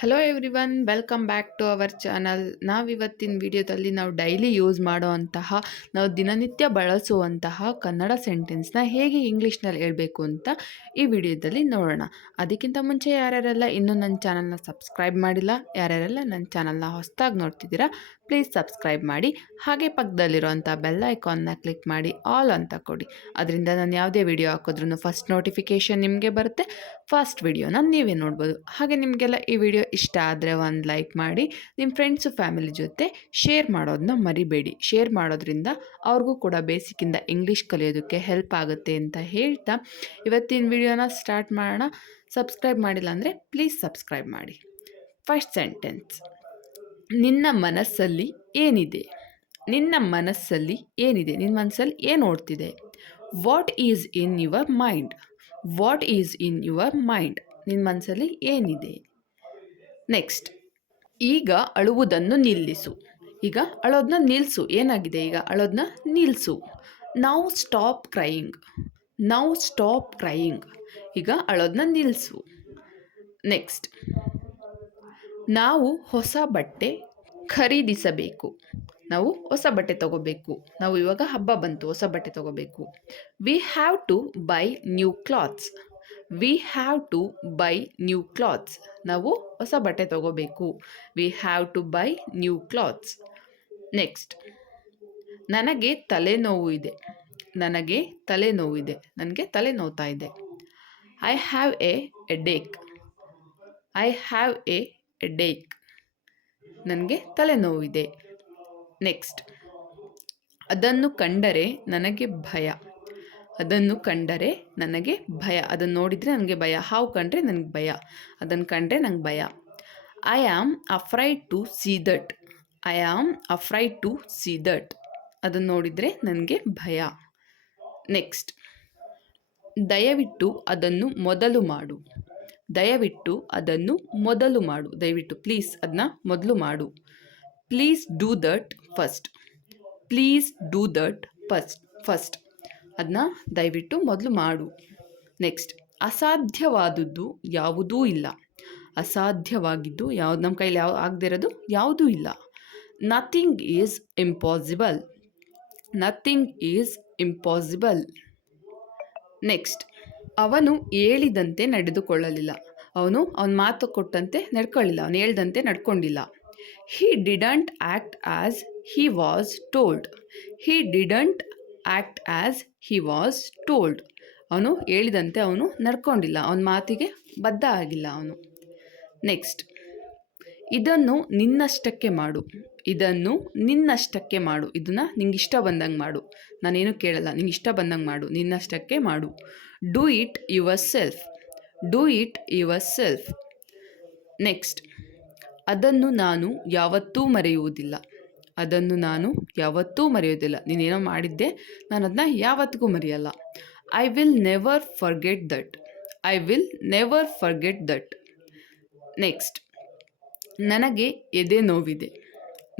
Hello everyone, welcome back to our channel. ನಾವಿವತ್ತಿನ ವಿಡಿಯೋದಲ್ಲಿ ನಾವು ಡೈಲಿ ಯೂಸ್ ಮಾಡುವಂತಹ, ನಾವು ದಿನನಿತ್ಯ ಬಳಸುವಂತಹ ಕನ್ನಡ ಸೆಂಟೆನ್ಸ್ನ ಹೇಗೆ ಇಂಗ್ಲೀಷ್ನಲ್ಲಿ ಹೇಳಬೇಕು ಅಂತ ಈ ವಿಡಿಯೋದಲ್ಲಿ ನೋಡೋಣ. ಅದಕ್ಕಿಂತ ಮುಂಚೆ ಯಾರ್ಯಾರೆಲ್ಲ ಇನ್ನೂ ನನ್ನ ಚಾನಲ್ನ ಸಬ್ಸ್ಕ್ರೈಬ್ ಮಾಡಿಲ್ಲ, ಯಾರ್ಯಾರೆಲ್ಲ ನನ್ನ ಚಾನಲ್ನ ಹೊಸದಾಗಿ ನೋಡ್ತಿದ್ದೀರಾ, ಪ್ಲೀಸ್ ಸಬ್ಸ್ಕ್ರೈಬ್ ಮಾಡಿ. ಹಾಗೆ ಪಕ್ಕದಲ್ಲಿರೋಂಥ ಬೆಲ್ ಐಕಾನ್ನ ಕ್ಲಿಕ್ ಮಾಡಿ ಆಲ್ ಅಂತ ಕೊಡಿ. ಅದರಿಂದ ನಾನು ಯಾವುದೇ ವಿಡಿಯೋ ಹಾಕಿದ್ರೂ ಫಸ್ಟ್ ನೋಟಿಫಿಕೇಷನ್ ನಿಮಗೆ ಬರುತ್ತೆ. ಫಸ್ಟ್ ವಿಡಿಯೋನ ನೀವೇ ನೋಡ್ಬೋದು. ಹಾಗೆ ನಿಮಗೆಲ್ಲ ಈ ವಿಡಿಯೋ ಇಷ್ಟ ಆದರೆ ಒಂದು ಲೈಕ್ ಮಾಡಿ, ನಿಮ್ಮ ಫ್ರೆಂಡ್ಸು ಫ್ಯಾಮಿಲಿ ಜೊತೆ ಶೇರ್ ಮಾಡೋದನ್ನ ಮರಿಬೇಡಿ. ಶೇರ್ ಮಾಡೋದ್ರಿಂದ ಅವ್ರಿಗೂ ಕೂಡ ಬೇಸಿಕ್ಕಿಂದ ಇಂಗ್ಲೀಷ್ ಕಲಿಯೋದಕ್ಕೆ ಹೆಲ್ಪ್ ಆಗುತ್ತೆ ಅಂತ ಹೇಳ್ತಾ ಇವತ್ತಿನ ವಿಡಿಯೋನ ಸ್ಟಾರ್ಟ್ ಮಾಡೋಣ. ಸಬ್ಸ್ಕ್ರೈಬ್ ಮಾಡಿಲ್ಲ ಅಂದರೆ ಪ್ಲೀಸ್ ಸಬ್ಸ್ಕ್ರೈಬ್ ಮಾಡಿ. ಫಸ್ಟ್ ಸೆಂಟೆನ್ಸ್, ನಿನ್ನ ಮನಸ್ಸಲ್ಲಿ ಏನಿದೆ? ನಿನ್ನ ಮನಸ್ಸಲ್ಲಿ ಏನಿದೆ? ನಿನ್ನ ಮನಸ್ಸಲ್ಲಿ ಏನು ಓಡ್ತಿದೆ? What is in your mind? What is in your mind? ನಿನ್ನ ಮನಸ್ಸಲ್ಲಿ ಏನಿದೆ? ನೆಕ್ಸ್ಟ್, ಈಗ ಅಳುವುದನ್ನು ನಿಲ್ಲಿಸು. ಈಗ ಅಳೋದನ್ನ ನಿಲ್ಲಿಸು. ಏನಾಗಿದೆ? ಈಗ ಅಳೋದನ್ನ ನಿಲ್ಲಿಸು. Now stop crying. Now stop crying. ಈಗ ಅಳೋದನ್ನ ನಿಲ್ಲಿಸು. ನೆಕ್ಸ್ಟ್, ನಾವು ಹೊಸ ಬಟ್ಟೆ ಖರೀದಿಸಬೇಕು. ನಾವು ಹೊಸ ಬಟ್ಟೆ ತಗೋಬೇಕು. ನಾವು ಇವಾಗ ಹಬ್ಬ ಬಂತು, ಹೊಸ ಬಟ್ಟೆ ತಗೋಬೇಕು. We have to buy new clothes. We have to buy new clothes. ನಾವು ಹೊಸ ಬಟ್ಟೆ ತಗೋಬೇಕು. We have to buy new clothes. Next, ನನಗೆ ತಲೆನೋವು ಇದೆ. ನನಗೆ ತಲೆನೋವು ಇದೆ. ನನಗೆ ತಲೆ ನೋವ್ತಾ ಇದೆ. I have A headache. I have A headache. ನನಗೆ ತಲೆನೋವಿದೆ. ನೆಕ್ಸ್ಟ್, ಅದನ್ನು ಕಂಡರೆ ನನಗೆ ಭಯ. ಅದನ್ನು ಕಂಡರೆ ನನಗೆ ಭಯ. ಅದನ್ನು ನೋಡಿದರೆ ನನಗೆ ಭಯ. ಹಾವು ಕಂಡ್ರೆ ನನಗೆ ಭಯ. ಅದನ್ನು ಕಂಡ್ರೆ ನಂಗೆ ಭಯ. I am afraid to see that. I am afraid to see that. ಅದನ್ನು ನೋಡಿದರೆ ನನಗೆ ಭಯ. ನೆಕ್ಸ್ಟ್, ದಯವಿಟ್ಟು ಅದನ್ನು ಮೊದಲು ಮಾಡು. ದಯವಿಟ್ಟು ಅದನ್ನು ಮೊದಲು ಮಾಡು. ದಯವಿಟ್ಟು ಪ್ಲೀಸ್ ಅದನ್ನ ಮೊದಲು ಮಾಡು. Please do that first. Please do that first. ಅದನ್ನ ದಯವಿಟ್ಟು ಮೊದಲು ಮಾಡು. ನೆಕ್ಸ್ಟ್, ಅಸಾಧ್ಯವಾದದ್ದು ಯಾವುದೂ ಇಲ್ಲ. ಅಸಾಧ್ಯವಾಗಿದ್ದು ಯಾವುದು ನಮ್ಮ ಕೈಲಿ ಆಗದೇ ಇರೋದು ಯಾವುದೂ ಇಲ್ಲ. Nothing is impossible. Nothing is impossible. Next, ಅವನು ಹೇಳಿದಂತೆ ನಡೆದುಕೊಳ್ಳಲಿಲ್ಲ. ಅವನು ಮಾತು ಕೊಟ್ಟಂತೆ ನಡ್ಕೊಳ್ಳಿಲ್ಲ. ಅವನು ಹೇಳ್ದಂತೆ ನಡ್ಕೊಂಡಿಲ್ಲ. He didn't act as he was told. He didn't act as he was told. ಅವನು ಹೇಳಿದಂತೆ ಅವನು ನಡ್ಕೊಂಡಿಲ್ಲ. ಅವನ ಮಾತಿಗೆ ಬದ್ಧ ಆಗಿಲ್ಲ ಅವನು. ನೆಕ್ಸ್ಟ್, ಇದನ್ನು ನಿನ್ನಷ್ಟಕ್ಕೆ ಮಾಡು. ಇದನ್ನು ನಿನ್ನಷ್ಟಕ್ಕೆ ಮಾಡು. ಇದನ್ನು ನಿಂಗೆ ಇಷ್ಟ ಬಂದಂಗೆ ಮಾಡು. ನಾನೇನು ಕೇಳಲ್ಲ, ನಿಂಗೆ ಇಷ್ಟ ಬಂದಂಗೆ ಮಾಡು. ನಿನ್ನಷ್ಟಕ್ಕೆ ಮಾಡು. Do it your self. Do it your self. Next, ಅದನ್ನು ನಾನು ಯಾವತ್ತೂ ಮರೆಯುವುದಿಲ್ಲ. ಅದನ್ನು ನಾನು ಯಾವತ್ತೂ ಮರೆಯೋದಿಲ್ಲ. ನೀನೇನೋ ಮಾಡಿದ್ದೆ, ನಾನು ಅದನ್ನ ಯಾವತ್ತಿಗೂ ಮರೆಯಲ್ಲ. I will never forget that. I will never forget that. Next, ನನಗೆ ಎದೆ ನೋವಿದೆ.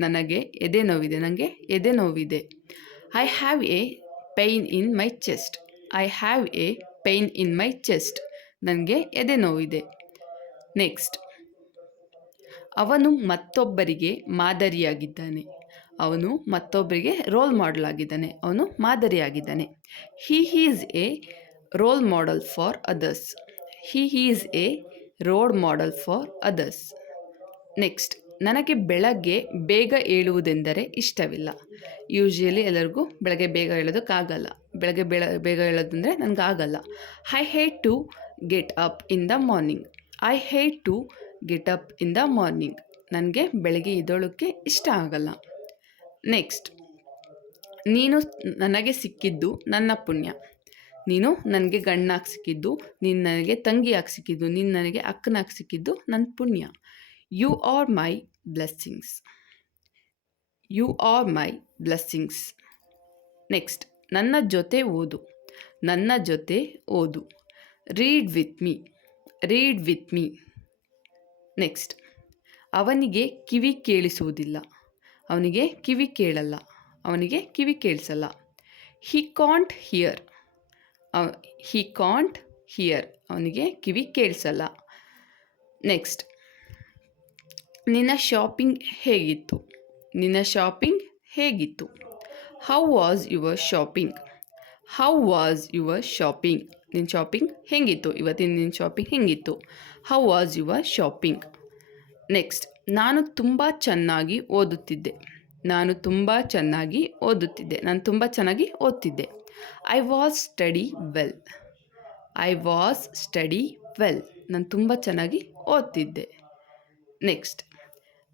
ನನಗೆ ಎದೆ ನೋವಿದೆ. ನನಗೆ ಎದೆ ನೋವಿದೆ. I have a pain in my chest. I have a pain in my chest. ನನಗೆ ಎದೆ ನೋವಿದೆ. ನೆಕ್ಸ್ಟ್, ಅವನು ಮತ್ತೊಬ್ಬರಿಗೆ ಮಾದರಿಯಾಗಿದ್ದಾನೆ. ಅವನು ಮತ್ತೊಬ್ಬರಿಗೆ ರೋಲ್ ಮಾಡೆಲ್ ಆಗಿದ್ದಾನೆ. ಅವನು ಮಾದರಿಯಾಗಿದ್ದಾನೆ. He is a role model for others. He is a role model for others. Next, ನನಗೆ ಬೆಳಗ್ಗೆ ಬೇಗ ಏಳುವುದೆಂದರೆ ಇಷ್ಟವಿಲ್ಲ. ಯೂಶ್ವಲಿ ಎಲ್ಲರಿಗೂ ಬೆಳಗ್ಗೆ ಬೇಗ ಹೇಳೋದಕ್ಕಾಗಲ್ಲ. ಬೆಳಗ್ಗೆ ಬೇಗ ಹೇಳೋದಂದರೆ ನನಗಾಗಲ್ಲ. I hate to get up in the morning. I hate to get up in the morning. ನನಗೆ ಬೆಳಗ್ಗೆ ಎದ್ದೇಳೋಕ್ಕೆ ಇಷ್ಟ ಆಗಲ್ಲ. ನೆಕ್ಸ್ಟ್, ನೀನು ನನಗೆ ಸಿಕ್ಕಿದ್ದು ನನ್ನ ಪುಣ್ಯ. ನೀನು ನನಗೆ ಗಂಡನಾಗಿ ಸಿಕ್ಕಿದ್ದು, ನೀನು ನನಗೆ ತಂಗಿಯಾಗಿ ಸಿಕ್ಕಿದ್ದು, ನೀನು ನನಗೆ ಅಕ್ಕನಾಗಿ ಸಿಕ್ಕಿದ್ದು ನನ್ನ ಪುಣ್ಯ. You are my blessings. You are my blessings. Next, ನನ್ನ ಜೊತೆ ಓದು. ನನ್ನ ಜೊತೆ ಓದು. Read with me. Read with me. Next, ಅವನಿಗೆ ಕಿವಿ ಕೇಳಿಸುವುದಿಲ್ಲ. ಅವನಿಗೆ ಕಿವಿ ಕೇಳಲ್ಲ. ಅವನಿಗೆ ಕಿವಿ ಕೇಳಿಸಲ್ಲ. He can't hear. He can't hear. ಅವನಿಗೆ ಕಿವಿ ಕೇಳಿಸಲ್ಲ. ನೆಕ್ಸ್ಟ್, ನಿನ್ನ ಶಾಪಿಂಗ್ ಹೇಗಿತ್ತು? ನಿನ್ನ ಶಾಪಿಂಗ್ ಹೇಗಿತ್ತು? How was your shopping? How was your shopping? ನಿನ್ನ ಶಾಪಿಂಗ್ ಹೇಗಿತ್ತು? ಇವತ್ತಿನ ನಿನ್ನ ಶಾಪಿಂಗ್ ಹೇಗಿತ್ತು? How was your shopping? Next, ನಾನು ತುಂಬ ಚೆನ್ನಾಗಿ ಓದುತ್ತಿದ್ದೆ. ನಾನು ತುಂಬ ಚೆನ್ನಾಗಿ ಓದುತ್ತಿದ್ದೆ. ನಾನು ತುಂಬ ಚೆನ್ನಾಗಿ ಓದ್ತಿದ್ದೆ. I was study well. I was study well. ನಾನು ತುಂಬ ಚೆನ್ನಾಗಿ ಓದ್ತಿದ್ದೆ. ನೆಕ್ಸ್ಟ್,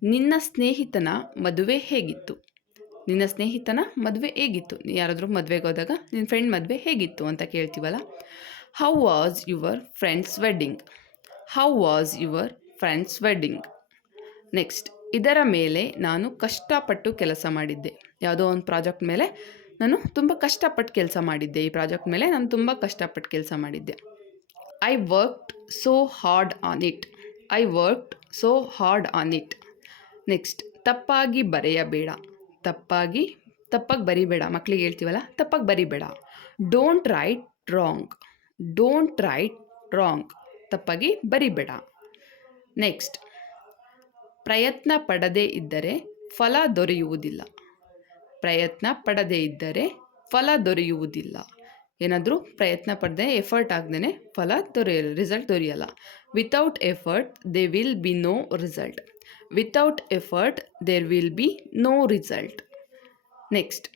ನಿನ್ನ ಸ್ನೇಹಿತನ ಮದುವೆ ಹೇಗಿತ್ತು? ನಿನ್ನ ಸ್ನೇಹಿತನ ಮದುವೆ ಹೇಗಿತ್ತು? ಯಾರಾದರೂ ಮದುವೆಗೆ ಹೋದಾಗ ನಿನ್ನ ಫ್ರೆಂಡ್ ಮದುವೆ ಹೇಗಿತ್ತು ಅಂತ ಕೇಳ್ತೀವಲ್ಲ. How was your friend's wedding? How was your friend's wedding? Next, ಇದರ ಮೇಲೆ ನಾನು ಕಷ್ಟಪಟ್ಟು ಕೆಲಸ ಮಾಡಿದ್ದೆ. ಯಾವುದೋ ಒಂದು ಪ್ರಾಜೆಕ್ಟ್ ಮೇಲೆ ನಾನು ತುಂಬ ಕಷ್ಟಪಟ್ಟು ಕೆಲಸ ಮಾಡಿದ್ದೆ. ಈ ಪ್ರಾಜೆಕ್ಟ್ ಮೇಲೆ ನಾನು ತುಂಬ ಕಷ್ಟಪಟ್ಟು ಕೆಲಸ ಮಾಡಿದ್ದೆ. I worked so hard on it. I worked so hard on it. Next, ತಪ್ಪಾಗಿ ಬರೆಯಬೇಡ. ತಪ್ಪಾಗಿ ಬರಿಬೇಡ. ಮಕ್ಕಳಿಗೆ ಹೇಳ್ತೀವಲ್ಲ, ತಪ್ಪಾಗಿ ಬರಿಬೇಡ. Don't write wrong. Don't write wrong. ತಪ್ಪಾಗಿ ಬರಿಬೇಡ. ನೆಕ್ಸ್ಟ್, ಪ್ರಯತ್ನ ಪಡದೇ ಇದ್ದರೆ ಫಲ ದೊರೆಯುವುದಿಲ್ಲ. ಪ್ರಯತ್ನ ಪಡದೇ ಇದ್ದರೆ ಫಲ ದೊರೆಯುವುದಿಲ್ಲ. ಏನಾದರೂ ಪ್ರಯತ್ನ ಪಡದೆ ಎಫರ್ಟ್ ಆಗದೇ ಫಲ ರಿಸಲ್ಟ್ ದೊರೆಯಲ್ಲ. Without effort they will be no result. Without effort there will be no result. Next,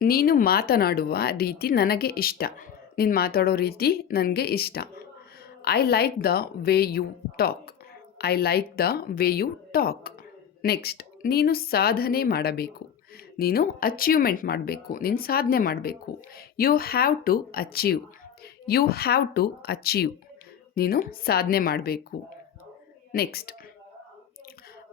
ನೀನು ಮಾತನಾಡುವ ರೀತಿ ನನಗೆ ಇಷ್ಟ. ನೀನು ಮಾತಾಡೋ ರೀತಿ ನನಗೆ ಇಷ್ಟ. I like the way you talk. I like the way you talk. Next, ನೀನು ಸಾಧನೆ ಮಾಡಬೇಕು. ನೀನು ಅಚೀವ್ಮೆಂಟ್ ಮಾಡಬೇಕು. ನೀನು ಸಾಧನೆ ಮಾಡಬೇಕು. You have to achieve. You have to achieve. ನೀನು ಸಾಧನೆ ಮಾಡಬೇಕು. ನೆಕ್ಸ್ಟ್,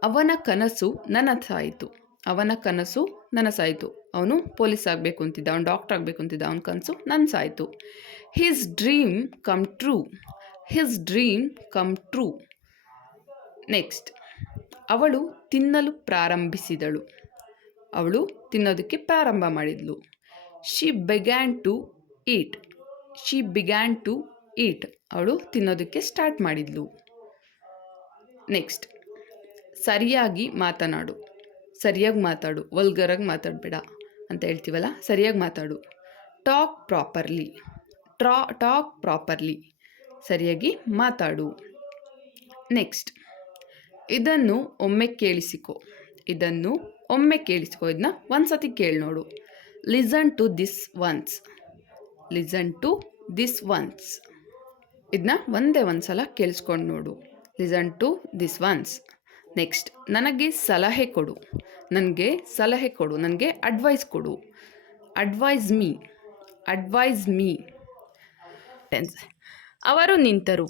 ಅವನ ಕನಸು ನನಸಾಯಿತು. ಅವನ ಕನಸು ನನಸಾಯಿತು. ಅವನು ಪೊಲೀಸ್ ಆಗಬೇಕು ಅಂತಿದ್ದ, ಅವನು ಡಾಕ್ಟರ್ ಆಗಬೇಕು ಅಂತಿದ್ದ, ಅವನ ಕನಸು ನನಸಾಯಿತು. His dream come true. His dream come true. Next, ಅವಳು ತಿನ್ನಲು ಪ್ರಾರಂಭಿಸಿದಳು. ಅವಳು ತಿನ್ನೋದಕ್ಕೆ ಪ್ರಾರಂಭ ಮಾಡಿದ್ಲು. She began to eat. She began to eat. ಅವಳು ತಿನ್ನೋದಕ್ಕೆ ಸ್ಟಾರ್ಟ್ ಮಾಡಿದ್ಲು. ನೆಕ್ಸ್ಟ್, ಸರಿಯಾಗಿ ಮಾತನಾಡು. ಸರಿಯಾಗಿ ಮಾತಾಡು. ವಲ್ಗರಾಗಿ ಮಾತಾಡಬೇಡ ಅಂತ ಹೇಳ್ತೀವಲ್ಲ, ಸರಿಯಾಗಿ ಮಾತಾಡು. Talk properly. Talk properly. ಸರಿಯಾಗಿ ಮಾತಾಡು. ನೆಕ್ಸ್ಟ್, ಇದನ್ನು ಒಮ್ಮೆ ಕೇಳಿಸಿಕೊ. ಇದನ್ನು ಒಮ್ಮೆ ಕೇಳಿಸಿಕೊ. ಇದನ್ನ ಒಂದು ಸತಿ ಕೇಳಿ ನೋಡು. Listen to this once. Listen to this once. ಇದನ್ನ ಒಂದೇ ಒಂದು ಸಲ ಕೇಳಿಸ್ಕೊಂಡು ನೋಡು. Listen to this once. Next, ನನಗೆ ಸಲಹೆ ಕೊಡು. ನನಗೆ ಸಲಹೆ ಕೊಡು. ನನಗೆ ಅಡ್ವೈಸ್ ಕೊಡು. Advise me. Advise me. ಅವರು ನಿಂತರು.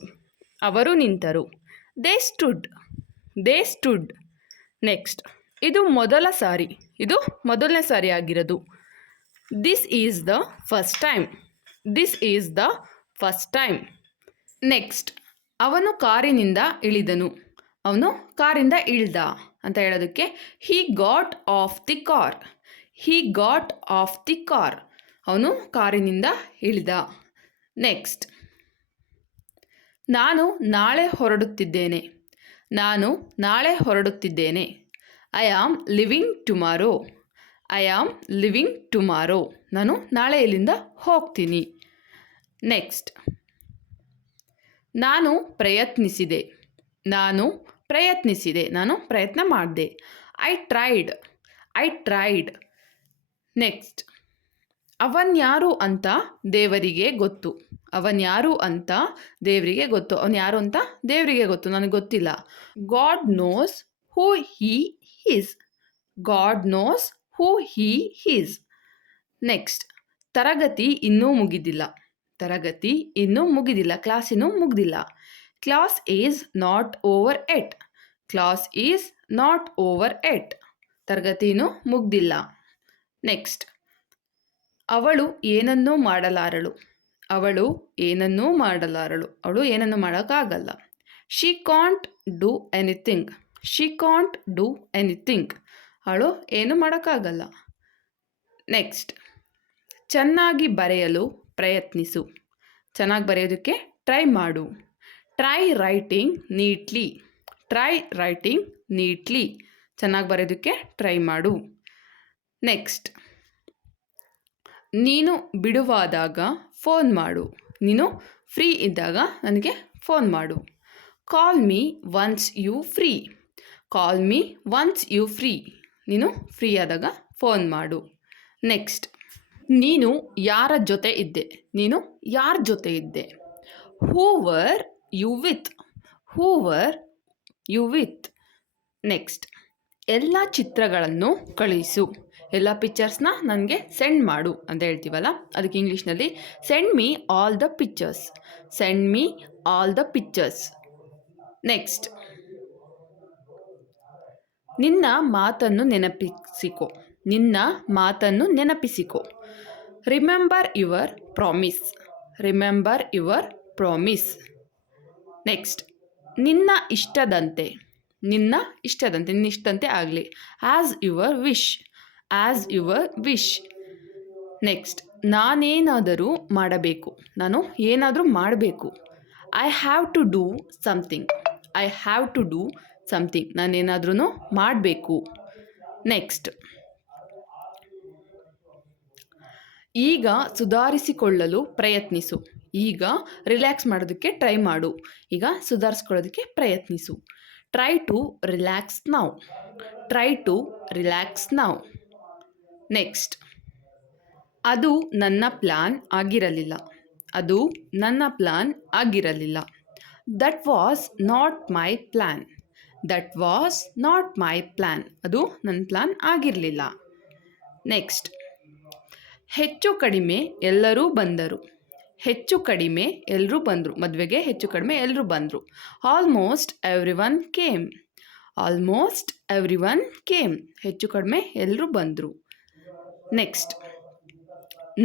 ಅವರು ನಿಂತರು. They stood. They stood. Next, ಇದು ಮೊದಲ ಸಾರಿ. ಇದು ಮೊದಲನೇ ಸಾರಿ ಆಗಿರೋದು. This is the first time. This is the first time. Next, ಅವನು ಕಾರಿನಿಂದ ಇಳಿದನು. ಅವನು ಕಾರಿಂದ ಇಳ್ದ ಅಂತ ಹೇಳೋದಕ್ಕೆ he got off the car. He got off the car. ಅವನು ಕಾರಿನಿಂದ ಇಳಿದ. ನೆಕ್ಸ್ಟ್, ನಾನು ನಾಳೆ ಹೊರಡುತ್ತಿದ್ದೇನೆ. ನಾನು ನಾಳೆ ಹೊರಡುತ್ತಿದ್ದೇನೆ. I am living tomorrow. I am living tomorrow. ನಾನು ನಾಳೆ ಇಲ್ಲಿಂದ ಹೋಗ್ತೀನಿ. ನೆಕ್ಸ್ಟ್, ನಾನು ಪ್ರಯತ್ನಿಸಿದೆ. ನಾನು ಪ್ರಯತ್ನಿಸಿದೆ. ನಾನು ಪ್ರಯತ್ನ ಮಾಡಿದೆ. I tried. I tried. Next, ಅವನ್ಯಾರು ಅಂತ ದೇವರಿಗೆ ಗೊತ್ತು. ಅವನ್ಯಾರು ಅಂತ ದೇವರಿಗೆ ಗೊತ್ತು. ಅವನು ಯಾರು ಅಂತ ದೇವರಿಗೆ ಗೊತ್ತು, ನನಗೆ ಗೊತ್ತಿಲ್ಲ. God knows who he is. God knows who he is. Next, ತರಗತಿ ಇನ್ನೂ ಮುಗಿದಿಲ್ಲ. ತರಗತಿ ಇನ್ನೂ ಮುಗಿದಿಲ್ಲ. ಕ್ಲಾಸ್ ಇನ್ನೂ ಮುಗಿದಿಲ್ಲ. Class is not over yet. Class is not over yet. ತರಗತಿ ಇನ್ನೂ ಮುಗ್ದಿಲ್ಲ. ನೆಕ್ಸ್ಟ್, ಅವಳು ಏನನ್ನೂ ಮಾಡಲಾರಳು. ಅವಳು ಏನನ್ನೂ ಮಾಡಲಾರಳು. ಅವಳು ಏನನ್ನೂ ಮಾಡೋಕ್ಕಾಗಲ್ಲ. She can't do anything. She can't do anything. ಅವಳು ಏನು ಮಾಡೋಕ್ಕಾಗಲ್ಲ. ನೆಕ್ಸ್ಟ್, ಚೆನ್ನಾಗಿ ಬರೆಯಲು ಪ್ರಯತ್ನಿಸು. ಚೆನ್ನಾಗಿ ಬರೆಯೋದಕ್ಕೆ ಟ್ರೈ ಮಾಡು. Try writing neatly. Try writing neatly. ಚೆನ್ನಾಗಿ ಬರೆಯೋದಕ್ಕೆ ಟ್ರೈ ಮಾಡು. ನೆಕ್ಸ್ಟ್, ನೀನು ಬಿಡುವಾದಾಗ ಫೋನ್ ಮಾಡು. ನೀನು ಫ್ರೀ ಇದ್ದಾಗ ನನಗೆ ಫೋನ್ ಮಾಡು. Call me once you free. Call me once you free. ನೀನು ಫ್ರೀ ಆದಾಗ ಫೋನ್ ಮಾಡು. ನೆಕ್ಸ್ಟ್, ನೀನು ಯಾರ ಜೊತೆ ಇದ್ದೆ. ನೀನು ಯಾರ ಜೊತೆ ಇದ್ದೆ. Who were you with. Who were you with. Next, ಎಲ್ಲ ಚಿತ್ರಗಳನ್ನು ಕಳಿಸು. ಎಲ್ಲ ಪಿಕ್ಚರ್ಸ್ನ ನನಗೆ ಸೆಂಡ್ ಮಾಡು ಅಂತ ಹೇಳ್ತೀವಲ್ಲ, ಅದಕ್ಕೆ ಇಂಗ್ಲೀಷ್ನಲ್ಲಿ send me all the pictures. Send me all the pictures. Next, ನಿನ್ನ ಮಾತನ್ನು ನೆನಪಿಸಿಕೊ. ನಿನ್ನ ಮಾತನ್ನು ನೆನಪಿಸಿಕೊ. Remember your promise. Remember your promise. Next, ನಿನ್ನ ಇಷ್ಟದಂತೆ. ನಿನ್ನ ಇಷ್ಟದಂತೆ, ನಿನ್ನ ಇಷ್ಟದಂತೆ ಆಗಲಿ. As your wish. As your wish. Next, ನಾನೇನಾದರೂ ಮಾಡಬೇಕು. ನಾನು ಏನಾದರೂ ಮಾಡಬೇಕು. I have to do something. I have to do something. ನಾನೇನಾದ್ರೂ ಮಾಡಬೇಕು. ನೆಕ್ಸ್ಟ್, ಈಗ ಸುಧಾರಿಸಿಕೊಳ್ಳಲು ಪ್ರಯತ್ನಿಸು. ಈಗ ರಿಲ್ಯಾಕ್ಸ್ ಮಾಡೋದಕ್ಕೆ ಟ್ರೈ ಮಾಡು. ಈಗ ಸುಧಾರಿಸ್ಕೊಳ್ಳೋದಕ್ಕೆ ಪ್ರಯತ್ನಿಸು. Try to relax now. Try to relax now. Next, ಅದು ನನ್ನ ಪ್ಲ್ಯಾನ್ ಆಗಿರಲಿಲ್ಲ. ಅದು ನನ್ನ ಪ್ಲ್ಯಾನ್ ಆಗಿರಲಿಲ್ಲ. That was not my plan. That was not my plan. ಅದು ನನ್ನ ಪ್ಲ್ಯಾನ್ ಆಗಿರಲಿಲ್ಲ. ನೆಕ್ಸ್ಟ್, ಹೆಚ್ಚು ಕಡಿಮೆ ಎಲ್ಲರೂ ಬಂದರು. ಹೆಚ್ಚು ಕಡಿಮೆ ಎಲ್ಲರೂ ಬಂದರು. ಮದುವೆಗೆ ಹೆಚ್ಚು ಕಡಿಮೆ ಎಲ್ಲರೂ ಬಂದರು. Almost every one came. Almost every one came. ಹೆಚ್ಚು ಕಡಿಮೆ ಎಲ್ಲರೂ ಬಂದರು. ನೆಕ್ಸ್ಟ್,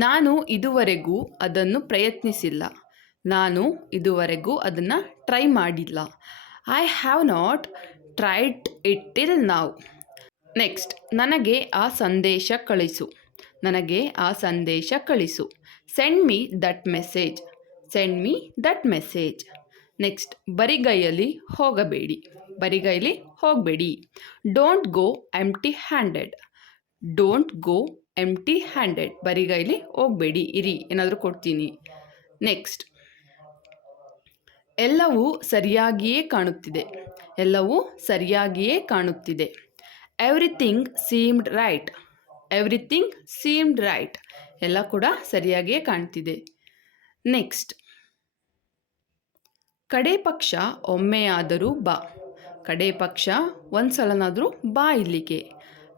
ನಾನು ಇದುವರೆಗೂ ಅದನ್ನು ಪ್ರಯತ್ನಿಸಿಲ್ಲ. ನಾನು ಇದುವರೆಗೂ ಅದನ್ನು ಟ್ರೈ ಮಾಡಿಲ್ಲ. I have not tried it till now. Next, ನನಗೆ ಆ ಸಂದೇಶ ಕಳಿಸು. ನನಗೆ ಆ ಸಂದೇಶ ಕಳಿಸು. Send me that message. Send me that message. Next, ಬರಿಗೈಯಲ್ಲಿ ಹೋಗಬೇಡಿ. ಬರಿಗೈಲಿ ಹೋಗಬೇಡಿ. Don't go empty handed. Don't go empty handed. ಬರಿಗೈಲಿ ಹೋಗಬೇಡಿ, ಇರಿ, ಏನಾದರೂ ಕೊಡ್ತೀನಿ. ನೆಕ್ಸ್ಟ್, ಎಲ್ಲವೂ ಸರಿಯಾಗಿಯೇ ಕಾಣುತ್ತಿದೆ. ಎಲ್ಲವೂ ಸರಿಯಾಗಿಯೇ ಕಾಣುತ್ತಿದೆ. Everything seemed right. Everything seemed right. ಎಲ್ಲ ಕೂಡ ಸರಿಯಾಗಿಯೇ ಕಾಣ್ತಿದೆ. ನೆಕ್ಸ್ಟ್, ಕಡೆ ಪಕ್ಷ ಒಮ್ಮೆಯಾದರೂ ಬಾ. ಕಡೆ ಪಕ್ಷ ಒಂದು ಸಲನಾದರೂ ಬಾ ಇಲ್ಲಿಗೆ.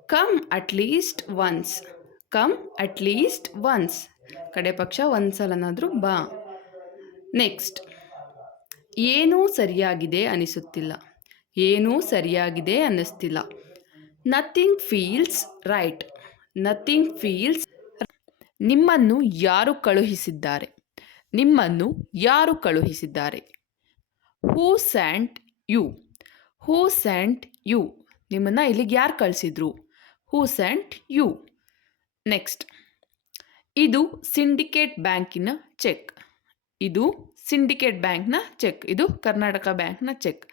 Come at least once. Come at least once. ಕಡೆ ಪಕ್ಷ ಒಂದು ಸಲನಾದರೂ ಬಾ. ನೆಕ್ಸ್ಟ್, ಏನೂ ಸರಿಯಾಗಿದೆ ಅನಿಸುತ್ತಿಲ್ಲ. ಏನೂ ಸರಿಯಾಗಿದೆ ಅನ್ನಿಸ್ತಿಲ್ಲ. Nothing feels right. Nothing feels. ನಿಮ್ಮನ್ನು ಯಾರು ಕಳುಹಿಸಿದ್ದಾರೆ. ನಿಮ್ಮನ್ನು ಯಾರು ಕಳುಹಿಸಿದ್ದಾರೆ. Who sent you. Who sent you. ನಿಮ್ಮನ್ನು ಇಲ್ಲಿಗೆ ಯಾರು ಕಳಿಸಿದ್ರು. Who sent you. ನೆಕ್ಸ್ಟ್, ಇದು ಸಿಂಡಿಕೇಟ್ ಬ್ಯಾಂಕಿನ ಚೆಕ್. ಇದು ಸಿಂಡಿಕೇಟ್ ಬ್ಯಾಂಕ್ನ ಚೆಕ್. ಇದು ಕರ್ನಾಟಕ ಬ್ಯಾಂಕ್ನ ಚೆಕ್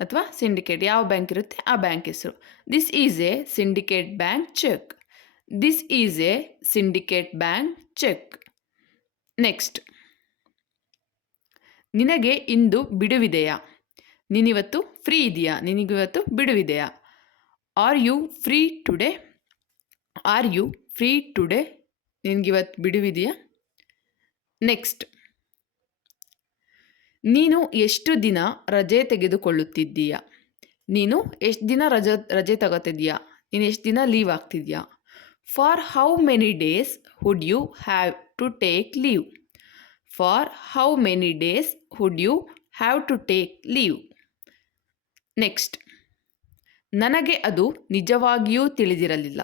ಅಥವಾ ಸಿಂಡಿಕೇಟ್ ಯಾವ ಬ್ಯಾಂಕ್ ಇರುತ್ತೆ ಆ ಬ್ಯಾಂಕ್ ಹೆಸರು. This is a syndicate bank cheque. This is a syndicate bank cheque. Next, ನಿನಗೆ ಇಂದು ಬಿಡುವಿದೆಯಾ. ನೀನಿವತ್ತು ಫ್ರೀ ಇದೆಯಾ. ನಿನಗಿವತ್ತು ಬಿಡುವಿದೆಯಾ. Are you free today. Are you free today. ನಿನಗಿವತ್ತು ಬಿಡುವಿದೆಯಾ. ನೆಕ್ಸ್ಟ್, ನೀನು ಎಷ್ಟು ದಿನ ರಜೆ ತೆಗೆದುಕೊಳ್ಳುತ್ತಿದ್ದೀಯಾ. ನೀನು ಎಷ್ಟು ದಿನ ರಜೆ ತಗೋತಿದ್ದೀಯಾ. ನೀನು ಎಷ್ಟು ದಿನ ಲೀವ್ ಆಗ್ತಿದ್ಯಾ. For how many days would you have to take leave. For how many days would you have to take leave. Next, ನನಗೆ ಅದು ನಿಜವಾಗಿಯೂ ತಿಳಿದಿರಲಿಲ್ಲ.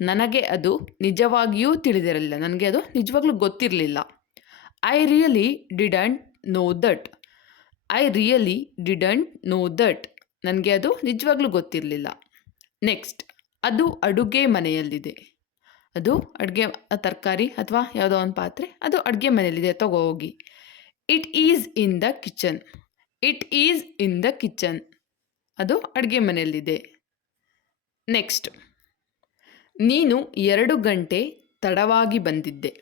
ನನಗೆ ಅದು ನಿಜವಾಗಿಯೂ ತಿಳಿದಿರಲಿಲ್ಲ. ನನಗೆ ಅದು ನಿಜವಾಗ್ಲೂ ಗೊತ್ತಿರಲಿಲ್ಲ. I really didn't no that. I really didn't no that. ನನಗೆ ಅದು ನಿಜವಾಗ್ಲೂ ಗೊತ್ತಿರಲಿಲ್ಲ. ನೆಕ್ಸ್ಟ್, ಅದು ಅಡುಗೆ ಮನೆಯಲ್ಲಿದೆ. ಅದು ಅಡುಗೆ ತರಕಾರಿ ಅಥವಾ ಯಾವುದೋ ಒಂದು ಪಾತ್ರೆ ಅದು ಅಡುಗೆ ಮನೆಯಲ್ಲಿದೆ, ತಗೋ ಹೋಗಿ. It is in the kitchen. It is in the kitchen. ಅದು ಅಡುಗೆ ಮನೆಯಲ್ಲಿದೆ. ನೆಕ್ಸ್ಟ್, ನೀನು 2 ಗಂಟೆ ತಡವಾಗಿ ಬಂದಿದ್ದೆ.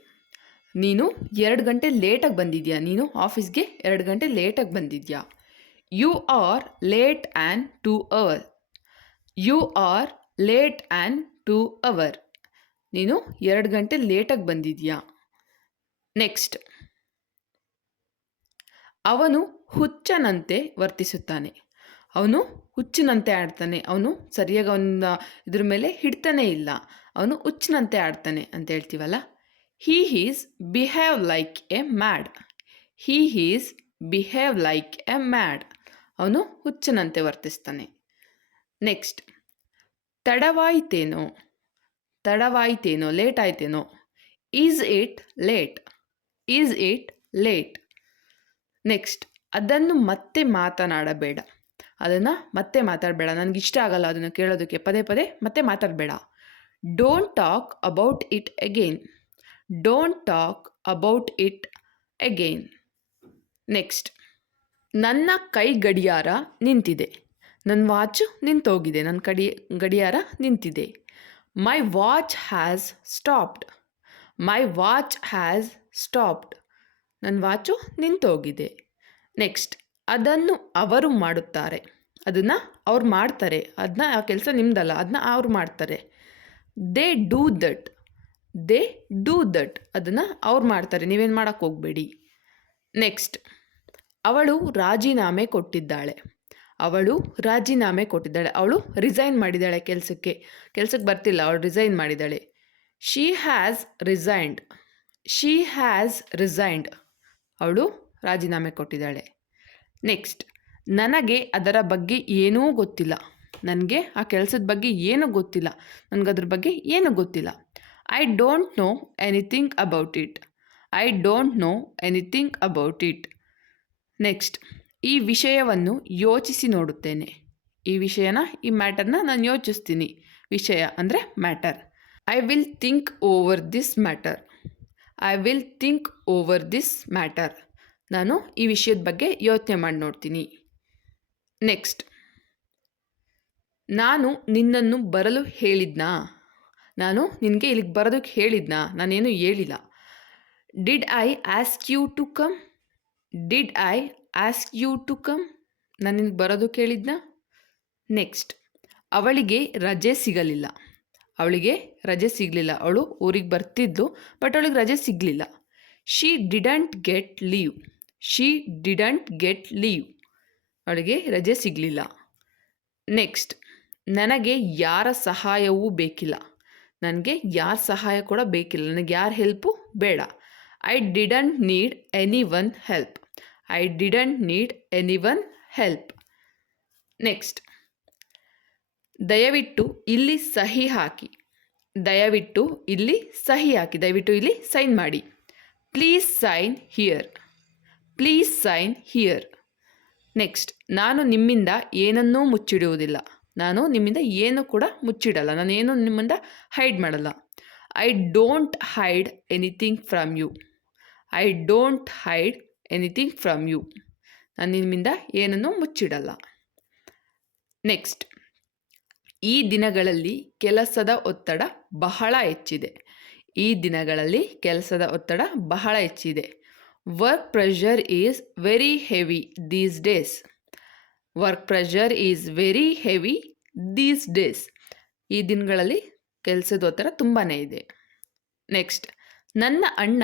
ನೀನು 2 ಗಂಟೆ ಲೇಟಾಗಿ ಬಂದಿದ್ಯಾ. ನೀನು ಆಫೀಸ್ಗೆ 2 ಗಂಟೆ ಲೇಟಾಗಿ ಬಂದಿದ್ಯಾ. You are late and 2 hour. You are late and 2 hour. ನೀನು 2 ಗಂಟೆ ಲೇಟಾಗಿ ಬಂದಿದ್ಯಾ. ನೆಕ್ಸ್ಟ್, ಅವನು ಹುಚ್ಚನಂತೆ ವರ್ತಿಸುತ್ತಾನೆ. ಅವನು ಹುಚ್ಚಿನಂತೆ ಆಡ್ತಾನೆ. ಅವನು ಸರಿಯಾಗಿ ಅವನ ಇದ್ರ ಮೇಲೆ ಹಿಡ್ತಾನೆ ಇಲ್ಲ. ಅವನು ಹುಚ್ಚನಂತೆ ಆಡ್ತಾನೆ ಅಂತ ಹೇಳ್ತೀವಲ್ಲ. He is behave like a mad. He is behave like a mad. ಅವನು ಹುಚ್ಚನಂತೆ ವರ್ತಿಸ್ತಾನೆ. ನೆಕ್ಸ್ಟ್, ತಡವಾಯಿತೇನೋ. ತಡವಾಯಿತೇನೋ, ಲೇಟ್ ಆಯ್ತೇನೋ. Is it late. Is it late. Next, ಅದನ್ನು ಮತ್ತೆ ಮಾತನಾಡಬೇಡ. ಅದನ್ನು ಮತ್ತೆ ಮಾತಾಡಬೇಡ. ನನಗಿಷ್ಟ ಆಗಲ್ಲ ಅದನ್ನು ಕೇಳೋದಕ್ಕೆ. ಪದೇ ಪದೇ ಮತ್ತೆ ಮಾತಾಡಬೇಡ. Don't talk about it again. Don't talk about it again. Next, ನನ್ನ ಕೈ ಗಡಿಯಾರ ನಿಂತಿದೆ. ನನ್ನ ವಾಚು ನಿಂತೋಗಿದೆ. ನನ್ನ ಗಡಿಯಾರ ನಿಂತಿದೆ. My watch has stopped. My watch has stopped. ನನ್ನ ವಾಚು ನಿಂತೋಗಿದೆ. ನೆಕ್ಸ್ಟ್, ಅದನ್ನು ಅವರು ಮಾಡುತ್ತಾರೆ. ಅದನ್ನು ಅವ್ರು ಮಾಡ್ತಾರೆ. ಅದನ್ನ ಆ ಕೆಲಸ ನಿಮ್ಮದಲ್ಲ, ಅದನ್ನ ಅವ್ರು ಮಾಡ್ತಾರೆ. They do that. They do that. ಅದನ್ನು ಅವ್ರು ಮಾಡ್ತಾರೆ, ನೀವೇನು ಮಾಡೋಕ್ಕೆ ಹೋಗಬೇಡಿ. ನೆಕ್ಸ್ಟ್, ಅವಳು ರಾಜೀನಾಮೆ ಕೊಟ್ಟಿದ್ದಾಳೆ. ಅವಳು ರಾಜೀನಾಮೆ ಕೊಟ್ಟಿದ್ದಾಳೆ. ಅವಳು ರಿಸೈನ್ ಮಾಡಿದ್ದಾಳೆ ಕೆಲಸಕ್ಕೆ ಬರ್ತಿಲ್ಲ, ಅವಳು ರಿಸೈನ್ ಮಾಡಿದ್ದಾಳೆ. She has resigned. She has resigned. ಅವಳು ರಾಜೀನಾಮೆ ಕೊಟ್ಟಿದ್ದಾಳೆ. ನೆಕ್ಸ್ಟ್, ನನಗೆ ಅದರ ಬಗ್ಗೆ ಏನೂ ಗೊತ್ತಿಲ್ಲ. ನನಗೆ ಆ ಕೆಲಸದ ಬಗ್ಗೆ ಏನೂ ಗೊತ್ತಿಲ್ಲ. ನನಗದ್ರ ಬಗ್ಗೆ ಏನೂ ಗೊತ್ತಿಲ್ಲ. I don't know anything about it. I don't know anything about it. Next, ಈ ವಿಷಯವನ್ನು ಯೋಚಿಸಿ ನೋಡುತ್ತೇನೆ. ಈ ವಿಷಯನ, ಈ ಮ್ಯಾಟರ್ನ ನಾನು ಯೋಚಿಸ್ತೀನಿ. ವಿಷಯ ಅಂದರೆ matter. I will think over this matter. I will think over this matter. ನಾನು ಈ ವಿಷಯದ ಬಗ್ಗೆ ಯೋಚನೆ ಮಾಡಿ ನೋಡ್ತೀನಿ. ನೆಕ್ಸ್ಟ್, ನಾನು ನಿನ್ನನ್ನು ಬರಲು ಹೇಳಿದ್ನಾ. ನಾನು ನಿನಗೆ ಇಲ್ಲಿಗೆ ಬರೋದಕ್ಕೆ ಹೇಳಿದ್ನಾ. ನಾನೇನು ಹೇಳಿಲ್ಲ. Did I ask you to come. Did I ask you to come. ನಾನು ನಿನಗೆ ಬರೋದಕ್ಕೆ ಹೇಳಿದ್ನಾ. ನೆಕ್ಸ್ಟ್, ಅವಳಿಗೆ ರಜೆ ಸಿಗಲಿಲ್ಲ. ಅವಳಿಗೆ ರಜೆ ಸಿಗಲಿಲ್ಲ. ಅವಳು ಊರಿಗೆ ಬರ್ತಿದ್ಲು, ಬಟ್ ಅವಳಿಗೆ ರಜೆ ಸಿಗಲಿಲ್ಲ. She didn't get leave. She didn't get leave. ಅವಳಿಗೆ ರಜೆ ಸಿಗಲಿಲ್ಲ. ನೆಕ್ಸ್ಟ್, ನನಗೆ ಯಾರ ಸಹಾಯವೂ ಬೇಕಿಲ್ಲ. ನನಗೆ ಯಾರ ಸಹಾಯ ಕೂಡ ಬೇಕಿಲ್ಲ. ನನಗೆ ಯಾರ ಹೆಲ್ಪು ಬೇಡ. I didn't need any one help. I didn't need any one help. Next, ದಯವಿಟ್ಟು ಇಲ್ಲಿ ಸಹಿ ಹಾಕಿ. ದಯವಿಟ್ಟು ಇಲ್ಲಿ ಸಹಿ ಹಾಕಿ. ದಯವಿಟ್ಟು ಇಲ್ಲಿ ಸೈನ್ ಮಾಡಿ. Please sign here. Please sign here. Next, ನಾನು ನಿಮ್ಮಿಂದ ಏನನ್ನೂ ಮುಚ್ಚಿಡುವುದಿಲ್ಲ. ನಾನು ನಿಮ್ಮಿಂದ ಏನೂ ಕೂಡ ಮುಚ್ಚಿಡಲ್ಲ. ನಾನೇನು ನಿಮ್ಮಿಂದ ಹೈಡ್ ಮಾಡಲ್ಲ. I don't hide anything from you. I don't hide anything from you. ನಾನು ನಿಮ್ಮಿಂದ ಏನನ್ನೂ ಮುಚ್ಚಿಡಲ್ಲ. ನೆಕ್ಸ್ಟ್, ಈ ದಿನಗಳಲ್ಲಿ ಕೆಲಸದ ಒತ್ತಡ ಬಹಳ ಹೆಚ್ಚಿದೆ. ಈ ದಿನಗಳಲ್ಲಿ ಕೆಲಸದ ಒತ್ತಡ ಬಹಳ ಹೆಚ್ಚಿದೆ. Work pressure is very heavy these days. Work pressure is very heavy these days. ಈ ದಿನಗಳಲ್ಲಿ ಕೆಲಸದ ಒತ್ತಡ ತುಂಬಾ ಇದೆ. ನೆಕ್ಸ್ಟ್, ನನ್ನ ಅಣ್ಣ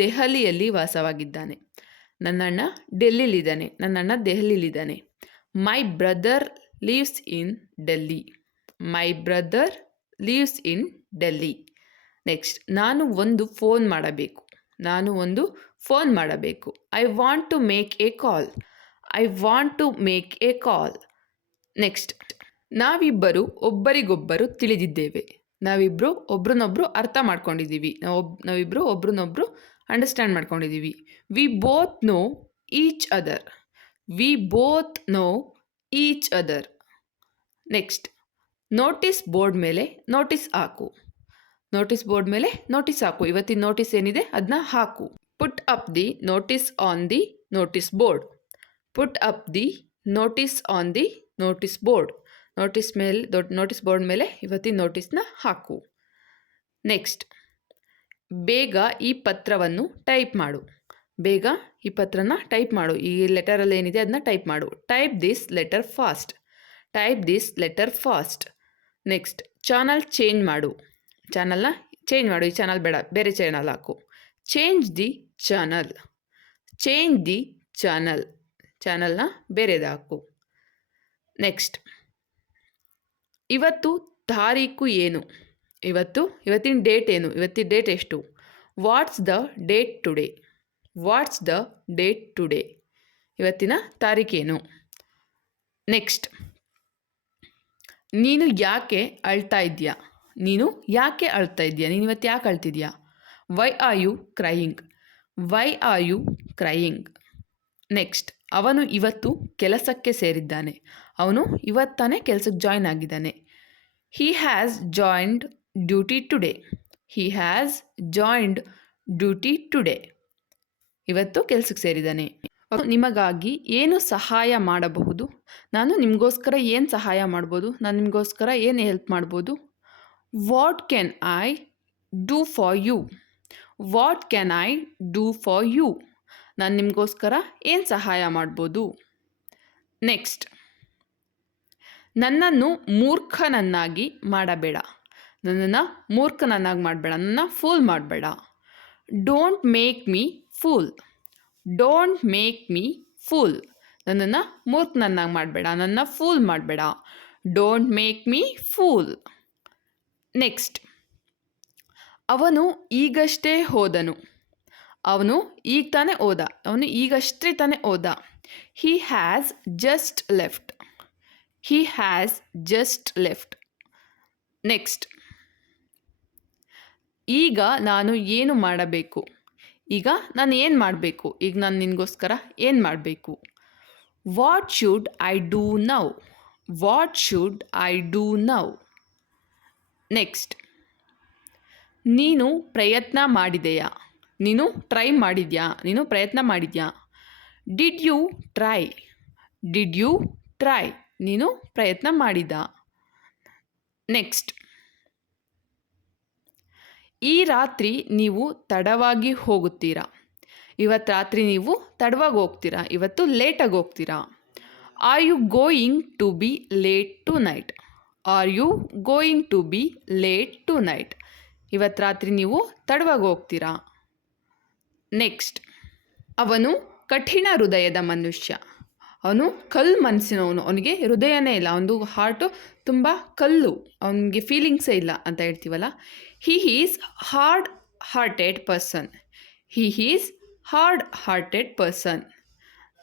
ದೆಹಲಿಯಲ್ಲಿ ವಾಸವಾಗಿದ್ದಾನೆ. ನನ್ನ ಅಣ್ಣ ಡೆಲ್ಲಿಲಿದ್ದಾನೆ. ನನ್ನ ಅಣ್ಣ ದೆಹಲಿಲಿದ್ದಾನೆ. My brother lives in Delhi. My brother lives in Delhi. Next, ನಾನು ಒಂದು ಫೋನ್ ಮಾಡಬೇಕು. ನಾನು ಒಂದು ಫೋನ್ ಮಾಡಬೇಕು. I want to make a call. I want to make a call. Next, ನಾವಿಬ್ಬರು ಒಬ್ಬರಿಗೊಬ್ಬರು ತಿಳಿದಿದ್ದೇವೆ. ನಾವಿಬ್ಬರು ಒಬ್ರನ್ನೊಬ್ರು ಅರ್ಥ ಮಾಡ್ಕೊಂಡಿದ್ದೀವಿ. ನಾವಿಬ್ಬರು ಒಬ್ರನ್ನೊಬ್ರು ಅಂಡರ್ಸ್ಟ್ಯಾಂಡ್ ಮಾಡ್ಕೊಂಡಿದ್ದೀವಿ. We both know each other. We both know each other. Next, notice board ಮೇಲೆ ನೋಟಿಸ್ ಹಾಕು. ನೋಟಿಸ್ ಬೋರ್ಡ್ ಮೇಲೆ ನೋಟಿಸ್ ಹಾಕು. ಇವತ್ತಿನ ನೋಟಿಸ್ ಏನಿದೆ ಅದನ್ನ ಹಾಕು. Put up the notice on the notice board. Put up the notice on the notice board. Notice board ಮೇಲೆ ಇವತ್ತಿನ ನೋಟಿಸ್ನ ಹಾಕು. ನೆಕ್ಸ್ಟ್, ಬೇಗ ಈ ಪತ್ರವನ್ನು ಟೈಪ್ ಮಾಡು. ಬೇಗ ಈ ಪತ್ರನ ಟೈಪ್ ಮಾಡು. ಈ ಲೆಟರಲ್ಲಿ ಏನಿದೆ ಅದನ್ನ ಟೈಪ್ ಮಾಡು. Type this letter fast. Type this letter fast. Next, channel change ಮಾಡು. ಚಾನಲ್ನ ಚೇಂಜ್ ಮಾಡು. ಈ ಚಾನಲ್ ಬೇಡ, ಬೇರೆ ಚಾನಲ್ ಹಾಕು. Change the channel. Change the channel. ಚಾನಲ್ನ ಬೇರೆದು ಹಾಕು. ನೆಕ್ಸ್ಟ್, ಇವತ್ತು ತಾರೀಕು ಏನು? ಇವತ್ತಿನ ಡೇಟ್ ಏನು? ಇವತ್ತಿನ ಡೇಟ್ ಎಷ್ಟು? What's the date today? What's the date today? ಇವತ್ತಿನ ತಾರೀಕೇನು? ನೆಕ್ಸ್ಟ್, ನೀನು ಯಾಕೆ ಅಳ್ತಾ ಇದೆಯಾ? ನೀನು ಯಾಕೆ ಅಳ್ತಾ ಇದೆಯಾ? ನೀನು ಇವತ್ತು ಯಾಕೆ ಅಳ್ತಿದ್ಯಾ? Why are you crying? Why are you crying? Next, ಅವನು ಇವತ್ತು ಕೆಲಸಕ್ಕೆ ಸೇರಿದ್ದಾನೆ. ಅವನು ಇವತ್ತಾನೆ ಕೆಲಸಕ್ಕೆ ಜಾಯ್ನ್ ಆಗಿದ್ದಾನೆ. He has joined duty today. He has joined duty today. ಇವತ್ತು ಕೆಲಸಕ್ಕೆ ಸೇರಿದ್ದಾನೆ. ನಿಮಗಾಗಿ ಏನು ಸಹಾಯ ಮಾಡಬಹುದು? ನಾನು ನಿಮಗೋಸ್ಕರ ಏನು ಸಹಾಯ ಮಾಡ್ಬೋದು? ನಾನು ನಿಮಗೋಸ್ಕರ ಏನು ಹೆಲ್ಪ್ ಮಾಡ್ಬೋದು? What can I do for you? What can I do for you? ನಾನು ನಿಮಗೋಸ್ಕರ ಏನು ಸಹಾಯ ಮಾಡ್ಬೋದು? ನೆಕ್ಸ್ಟ್, ನನ್ನನ್ನು ಮೂರ್ಖನನ್ನಾಗಿ ಮಾಡಬೇಡ. ನನ್ನನ್ನು ಮೂರ್ಖನನ್ನಾಗಿ ಮಾಡಬೇಡ. ನನ್ನ ಫೂಲ್ ಮಾಡಬೇಡ. Don't make me fool. Don't make me fool. ನನ್ನನ್ನು ಮೂರ್ಖನನ್ನಾಗಿ ಮಾಡಬೇಡ. ನನ್ನ ಫೂಲ್ ಮಾಡಬೇಡ. Don't make me fool. Next, ಅವನು ಈಗಷ್ಟೇ ಹೋದನು. ಅವನು ಈಗ ತಾನೇ ಹೋದ. ಅವನು ಈಗಷ್ಟೇ ತಾನೇ ಹೋದ. He has just left. He has just left. Next, ಈಗ ನಾನು ಏನು ಮಾಡಬೇಕು? ಈಗ ನಾನು ಏನು ಮಾಡಬೇಕು? ಈಗ ನಾನು ನಿನಗೋಸ್ಕರ ಏನು ಮಾಡಬೇಕು? What should I do now? What should I do now? Next, ನೀನು ಪ್ರಯತ್ನ ಮಾಡಿದೆಯಾ? ನೀನು ಟ್ರೈ ಮಾಡಿದ್ಯಾ? ನೀನು ಪ್ರಯತ್ನ ಮಾಡಿದ್ಯಾ? Did you try? Did you try? ನೀನು ಪ್ರಯತ್ನ ಮಾಡಿದ. ನೆಕ್ಸ್ಟ್, ಈ ರಾತ್ರಿ ನೀವು ತಡವಾಗಿ ಹೋಗುತ್ತೀರಾ? ಇವತ್ತು ರಾತ್ರಿ ನೀವು ತಡವಾಗಿ ಹೋಗ್ತೀರಾ. ಇವತ್ತು ಲೇಟಾಗಿ ಹೋಗ್ತೀರಾ. Are you going to be late tonight? Are you going to be late tonight? ಇವತ್ತು ರಾತ್ರಿ ನೀವು ತಡವಾಗಿ ಹೋಗ್ತೀರಾ. ನೆಕ್ಸ್ಟ್, ಅವನು ಕಠಿಣ ಹೃದಯದ ಮನುಷ್ಯ. ಅವನು ಕಲ್ಲು ಮನಸ್ಸಿನವನು. ಅವನಿಗೆ ಹೃದಯನೇ ಇಲ್ಲ. ಅವನದು ಹಾರ್ಟು ತುಂಬ ಕಲ್ಲು. ಅವನಿಗೆ ಫೀಲಿಂಗ್ಸೇ ಇಲ್ಲ ಅಂತ ಹೇಳ್ತೀವಲ್ಲ. He is hard hearted person. He is hard hearted person.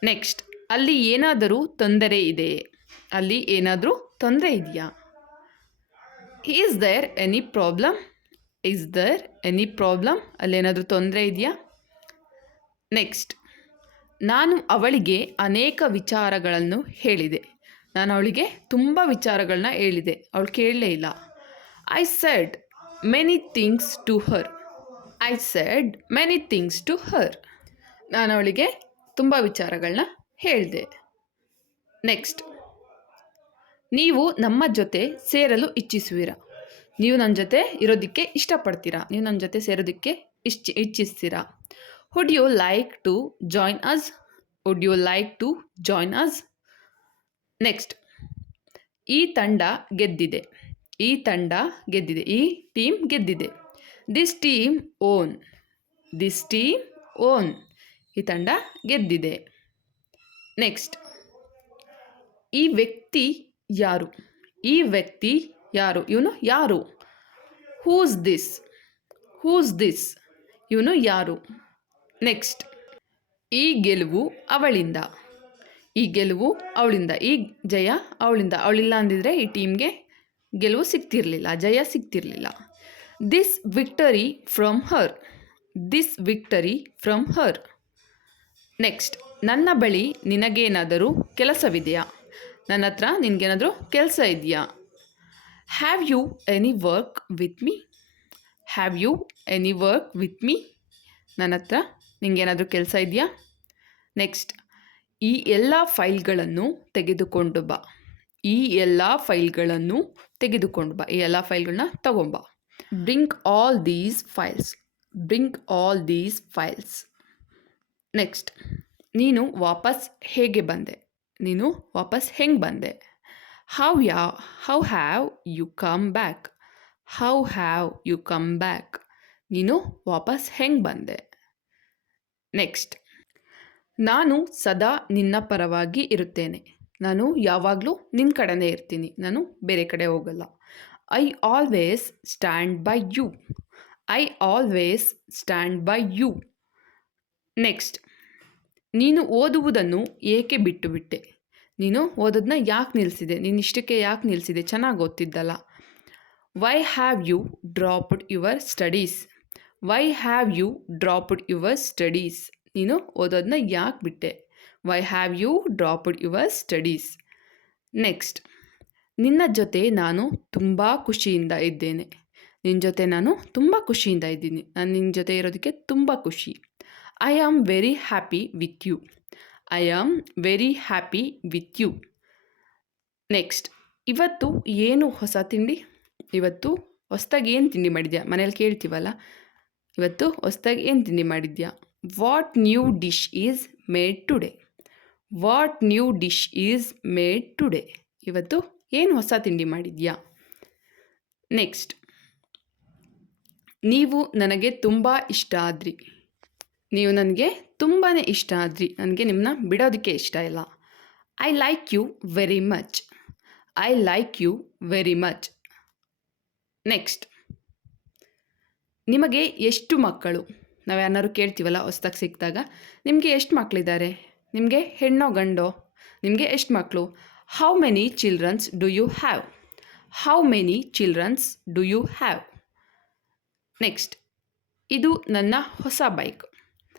Next, ಅಲ್ಲಿ ಏನಾದರೂ ತೊಂದರೆ ಇದೆಯೇ? ಅಲ್ಲಿ ಏನಾದರೂ ತೊಂದರೆ ಇದೆಯಾ? Is there any problem? Is there any problem? ಅಲ್ಲೇನಾದರೂ ತೊಂದರೆ ಇದೆಯಾ? ನೆಕ್ಸ್ಟ್, ನಾನು ಅವಳಿಗೆ ಅನೇಕ ವಿಚಾರಗಳನ್ನು ಹೇಳಿದೆ. ನಾನು ಅವಳಿಗೆ ತುಂಬ ವಿಚಾರಗಳನ್ನ ಹೇಳಿದೆ. ಅವಳು ಕೇಳಲೇ ಇಲ್ಲ. I said many things to her. I said many things to her. ನಾನು ಅವಳಿಗೆ ತುಂಬ ವಿಚಾರಗಳನ್ನ ಹೇಳಿದೆ. ನೆಕ್ಸ್ಟ್, ನೀವು ನಮ್ಮ ಜೊತೆ ಸೇರಲು ಇಚ್ಛಿಸುವಿರಾ? ನೀವು ನನ್ನ ಜೊತೆ ಇರೋದಕ್ಕೆ ಇಷ್ಟಪಡ್ತೀರಾ? ನೀವು ನನ್ನ ಜೊತೆ ಸೇರೋದಕ್ಕೆ ಇಚ್ಛಿಸ್ತೀರಾ? Would you like to join us? Would you like to join us? Next, ಈ ತಂಡ ಗೆದ್ದಿದೆ. ಈ ತಂಡ ಗೆದ್ದಿದೆ. ಈ ಟೀಮ್ ಗೆದ್ದಿದೆ. This team won. This team won. ಈ ತಂಡ ಗೆದ್ದಿದೆ. ನೆಕ್ಸ್ಟ್, ಈ ವ್ಯಕ್ತಿ ಯಾರು? ಈ ವ್ಯಕ್ತಿ ಯಾರು? ಇವನು ಯಾರು? Whose this? Whose this? ಇವನು ಯಾರು? ನೆಕ್ಸ್ಟ್, ಈ ಗೆಲುವು ಅವಳಿಂದ. ಈ ಗೆಲುವು ಅವಳಿಂದ. ಈ ಜಯ ಅವಳಿಂದ. ಅವಳಿಲ್ಲ ಅಂದಿದ್ರೆ ಈ ಟೀಮ್ಗೆ ಗೆಲುವು ಸಿಗ್ತಿರಲಿಲ್ಲ, ಜಯ ಸಿಗ್ತಿರಲಿಲ್ಲ. This victory from her. This victory from her. Next, ನನ್ನ ಬಳಿ ನಿನಗೇನಾದರೂ ಕೆಲಸವಿದೆಯಾ? ನನ್ನ ಹತ್ರ ನಿನಗೇನಾದರೂ ಕೆಲಸ ಇದೆಯಾ? Have you any work with me? Have you any work with me? ನನ್ನ ಹತ್ರ ನಿನಗೇನಾದರೂ ಕೆಲಸ ಇದೆಯಾ? ನೆಕ್ಸ್ಟ್, ಈ ಎಲ್ಲ ಫೈಲ್ಗಳನ್ನು ತೆಗೆದುಕೊಂಡು ಬಾ. ಈ ಎಲ್ಲ ಫೈಲ್ಗಳನ್ನು ತೆಗೆದುಕೊಂಡು ಬಾ, ಈ ಎಲ್ಲ ಫೈಲ್ಗಳನ್ನ ತಗೊಂಬ. Bring all these files, bring all these files. Next, ನೀನು ವಾಪಸ್ ಹೇಗೆ ಬಂದೆ, ನೀನು ವಾಪಸ್ ಹೆಂಗೆ ಬಂದೆ. How have you come back, how have you come back. ನೀನು ವಾಪಸ್ ಹೆಂಗೆ ಬಂದೆ. ನೆಕ್ಸ್ಟ್, ನಾನು ಸದಾ ನಿನ್ನ ಪರವಾಗಿ ಇರುತ್ತೇನೆ, ನಾನು ಯಾವಾಗಲೂ ನಿನ್ನ ಕಡೆನೇ ಇರ್ತೀನಿ, ನಾನು ಬೇರೆ ಕಡೆ ಹೋಗಲ್ಲ. I always stand by you, I always stand by you. Next, ನೀನು ಓದುವುದನ್ನು ಏಕೆ ಬಿಟ್ಟು ಬಿಟ್ಟೆ, ನೀನು ಓದೋದನ್ನ ಯಾಕೆ ನಿಲ್ಲಿಸಿದೆ, ನೀನು ಇಷ್ಟಕ್ಕೆ ಯಾಕೆ ನಿಲ್ಲಿಸಿದೆ, ಚೆನ್ನಾಗಿ ಓದ್ತಿದ್ದಲ್ಲ. Why have you dropped your studies, why have you dropped your studies. ನೀನು ಓದೋದನ್ನ ಯಾಕೆ ಬಿಟ್ಟೆ. Why have you dropped your studies. Next, ನಿನ್ನ ಜೊತೆ ನಾನು ತುಂಬ ಖುಷಿಯಿಂದ ಇದ್ದೇನೆ, ನಿನ್ನ ಜೊತೆ ನಾನು ತುಂಬ ಖುಷಿಯಿಂದ ಇದ್ದೀನಿ, ನಾನು ನಿನ್ನ ಜೊತೆ ಇರೋದಕ್ಕೆ ತುಂಬ ಖುಷಿ. I am very happy with you, I am very happy with you. Next, ಇವತ್ತು ಏನು ಹೊಸ ತಿಂಡಿ, ಇವತ್ತು ಹೊಸ್ದಾಗಿ ಏನು ತಿಂಡಿ ಮಾಡಿದ್ಯಾ, ಮನೇಲಿ ಕೇಳ್ತೀವಲ್ಲ, ಇವತ್ತು ಹೊಸ್ದಾಗಿ ಏನು ತಿಂಡಿ ಮಾಡಿದ್ಯಾ. What new dish is made today, what new dish is made today. ಇವತ್ತು ಏನು ಹೊಸ ತಿಂಡಿ ಮಾಡಿದ್ಯಾ. ನೆಕ್ಸ್ಟ್, ನೀವು ನನಗೆ ತುಂಬ ಇಷ್ಟ ಆದ್ರಿ, ನೀವು ನನಗೆ ತುಂಬಾ ಇಷ್ಟ ಆದ್ರಿ, ನನಗೆ ನಿಮ್ಮನ್ನ ಬಿಡೋದಕ್ಕೆ ಇಷ್ಟ ಇಲ್ಲ. I like you very much, I like you very much. Next, ನಿಮಗೆ ಎಷ್ಟು ಮಕ್ಕಳು, ನಾವು ಯಾರನ್ನಾರು ಕೇಳ್ತೀವಲ್ಲ ಹೊಸ್ದಾಗಿ ಸಿಕ್ಕಿದಾಗ, ನಿಮಗೆ ಎಷ್ಟು ಮಕ್ಕಳಿದ್ದಾರೆ, ನಿಮಗೆ ಹೆಣ್ಣೋ ಗಂಡೋ, ನಿಮಗೆ ಎಷ್ಟು ಮಕ್ಕಳು. How many childrens do you have, how many childrens do you have. Next, ಇದು ನನ್ನ ಹೊಸ ಬೈಕ್,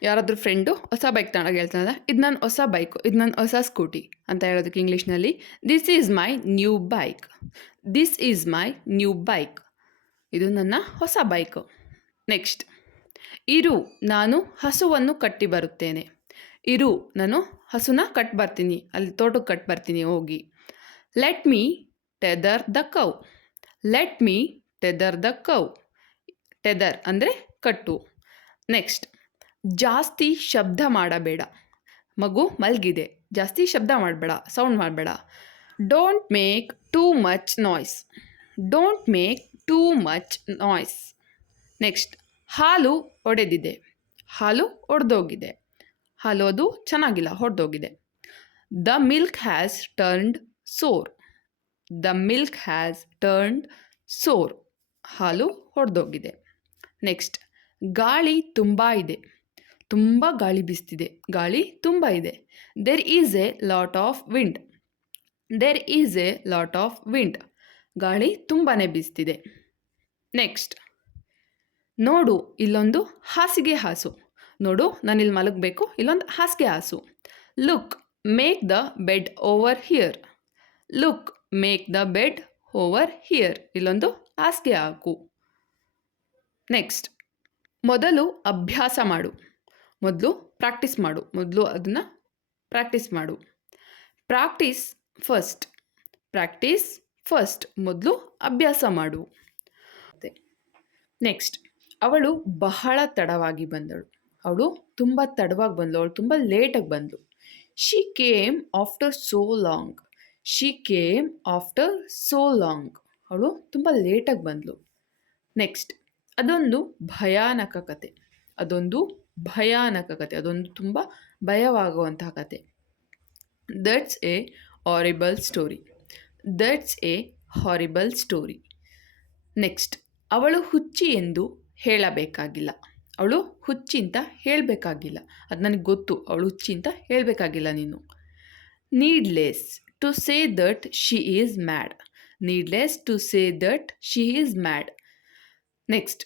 ಯಾರಾದರೂ ಫ್ರೆಂಡು ಹೊಸ ಬೈಕ್ ತಗೊಂಡಾಗ ಹೇಳ್ತಾನಲ್ಲ, ಇದು ನನ್ನ ಹೊಸ ಬೈಕು, ಇದು ನನ್ನ ಹೊಸ ಸ್ಕೂಟಿ ಅಂತ ಹೇಳೋದಕ್ಕೆ ಇಂಗ್ಲೀಷ್ನಲ್ಲಿ this is my new bike, this is my new bike. ಇದು ನನ್ನ ಹೊಸ ಬೈಕು. ನೆಕ್ಸ್ಟ್, ಇರು ನಾನು ಹಸುವನ್ನು ಕಟ್ಟಿ ಬರುತ್ತೇನೆ, ಇರು ನಾನು ಹಸುನ ಕಟ್ಟಿ ಬರ್ತೀನಿ, ಅಲ್ಲಿ ತೋಟಕ್ಕೆ ಕಟ್ಟಿ ಬರ್ತೀನಿ ಹೋಗಿ. Let me ಟೆದರ್ the cow, let me ಟೆದರ್ the cow. ಟೆದರ್ ಅಂದರೆ ಕಟ್ಟು. ನೆಕ್ಸ್ಟ್, ಜಾಸ್ತಿ ಶಬ್ದ ಮಾಡಬೇಡ, ಮಗು ಮಲಗಿದೆ, ಜಾಸ್ತಿ ಶಬ್ದ ಮಾಡಬೇಡ, ಸೌಂಡ್ ಮಾಡಬೇಡ. Don't make too much noise, don't make too much noise. Next, ಹಾಲು ಒಡೆದಿದೆ, ಹಾಲು ಒಡೆದೋಗಿದೆ, ಹಾಲು ಅದು ಚೆನ್ನಾಗಿಲ್ಲ, ಹೊಡೆದೋಗಿದೆ. The milk has turned sour, the milk has turned sour. ಹಾಲು ಹೊಡೆದೋಗಿದೆ. ನೆಕ್ಸ್ಟ್, ಗಾಳಿ ತುಂಬ ಇದೆ, ತುಂಬ ಗಾಳಿ ಬೀಸ್ತಿದೆ, ಗಾಳಿ ತುಂಬ ಇದೆ. There is a lot of wind, there is a lot of wind. ಗಾಳಿ ತುಂಬಾ ಬೀಸ್ತಿದೆ. ನೆಕ್ಸ್ಟ್, ನೋಡು ಇಲ್ಲೊಂದು ಹಾಸಿಗೆ ಹಾಸು, ನೋಡು ನಾನಿಲ್ಲಿ ಮಲಗಬೇಕು, ಇಲ್ಲೊಂದು ಹಾಸಿಗೆ ಹಾಸು. Look make the bed over here, look make the bed over here. ಇಲ್ಲೊಂದು ಹಾಸಿಗೆ ಹಾಕು. ನೆಕ್ಸ್ಟ್, ಮೊದಲು ಅಭ್ಯಾಸ ಮಾಡು, ಮೊದಲು ಪ್ರಾಕ್ಟೀಸ್ ಮಾಡು, ಮೊದಲು ಅದನ್ನು ಪ್ರಾಕ್ಟೀಸ್ ಮಾಡು. ಪ್ರಾಕ್ಟೀಸ್ ಫಸ್ಟ್, ಪ್ರಾಕ್ಟೀಸ್ ಫಸ್ಟ್, ಮೊದಲು ಅಭ್ಯಾಸ ಮಾಡು. ನೆಕ್ಸ್ಟ್, ಅವಳು ಬಹಳ ತಡವಾಗಿ ಬಂದಳು, ಅವಳು ತುಂಬ ತಡವಾಗಿ ಬಂದಳು, ಅವಳು ತುಂಬ ಲೇಟಾಗಿ ಬಂದಳು. She came after so long, she came after so long. ಅವಳು ತುಂಬ ಲೇಟಾಗಿ ಬಂದಳು. ನೆಕ್ಸ್ಟ್, ಅದೊಂದು ಭಯಾನಕ ಕತೆ, ಅದೊಂದು ಭಯಾನಕ ಕತೆ, ಅದೊಂದು ತುಂಬ ಭಯವಾಗುವಂತಹ ಕತೆ. That's A horrible story, that's A horrible story. Next, ಅವಳು ಹುಚ್ಚಿ ಎಂದು ಹೇಳಬೇಕಾಗಿಲ್ಲ, ಅವಳು ಹುಚ್ಚಿ ಅಂತ ಹೇಳಬೇಕಾಗಿಲ್ಲ, ಅದು ನನಗೆ ಗೊತ್ತು, ಅವಳು ಹುಚ್ಚಿ ಅಂತ ಹೇಳಬೇಕಾಗಿಲ್ಲ ನೀನು. Needless to say that she is mad, needless to say that she is mad. Next,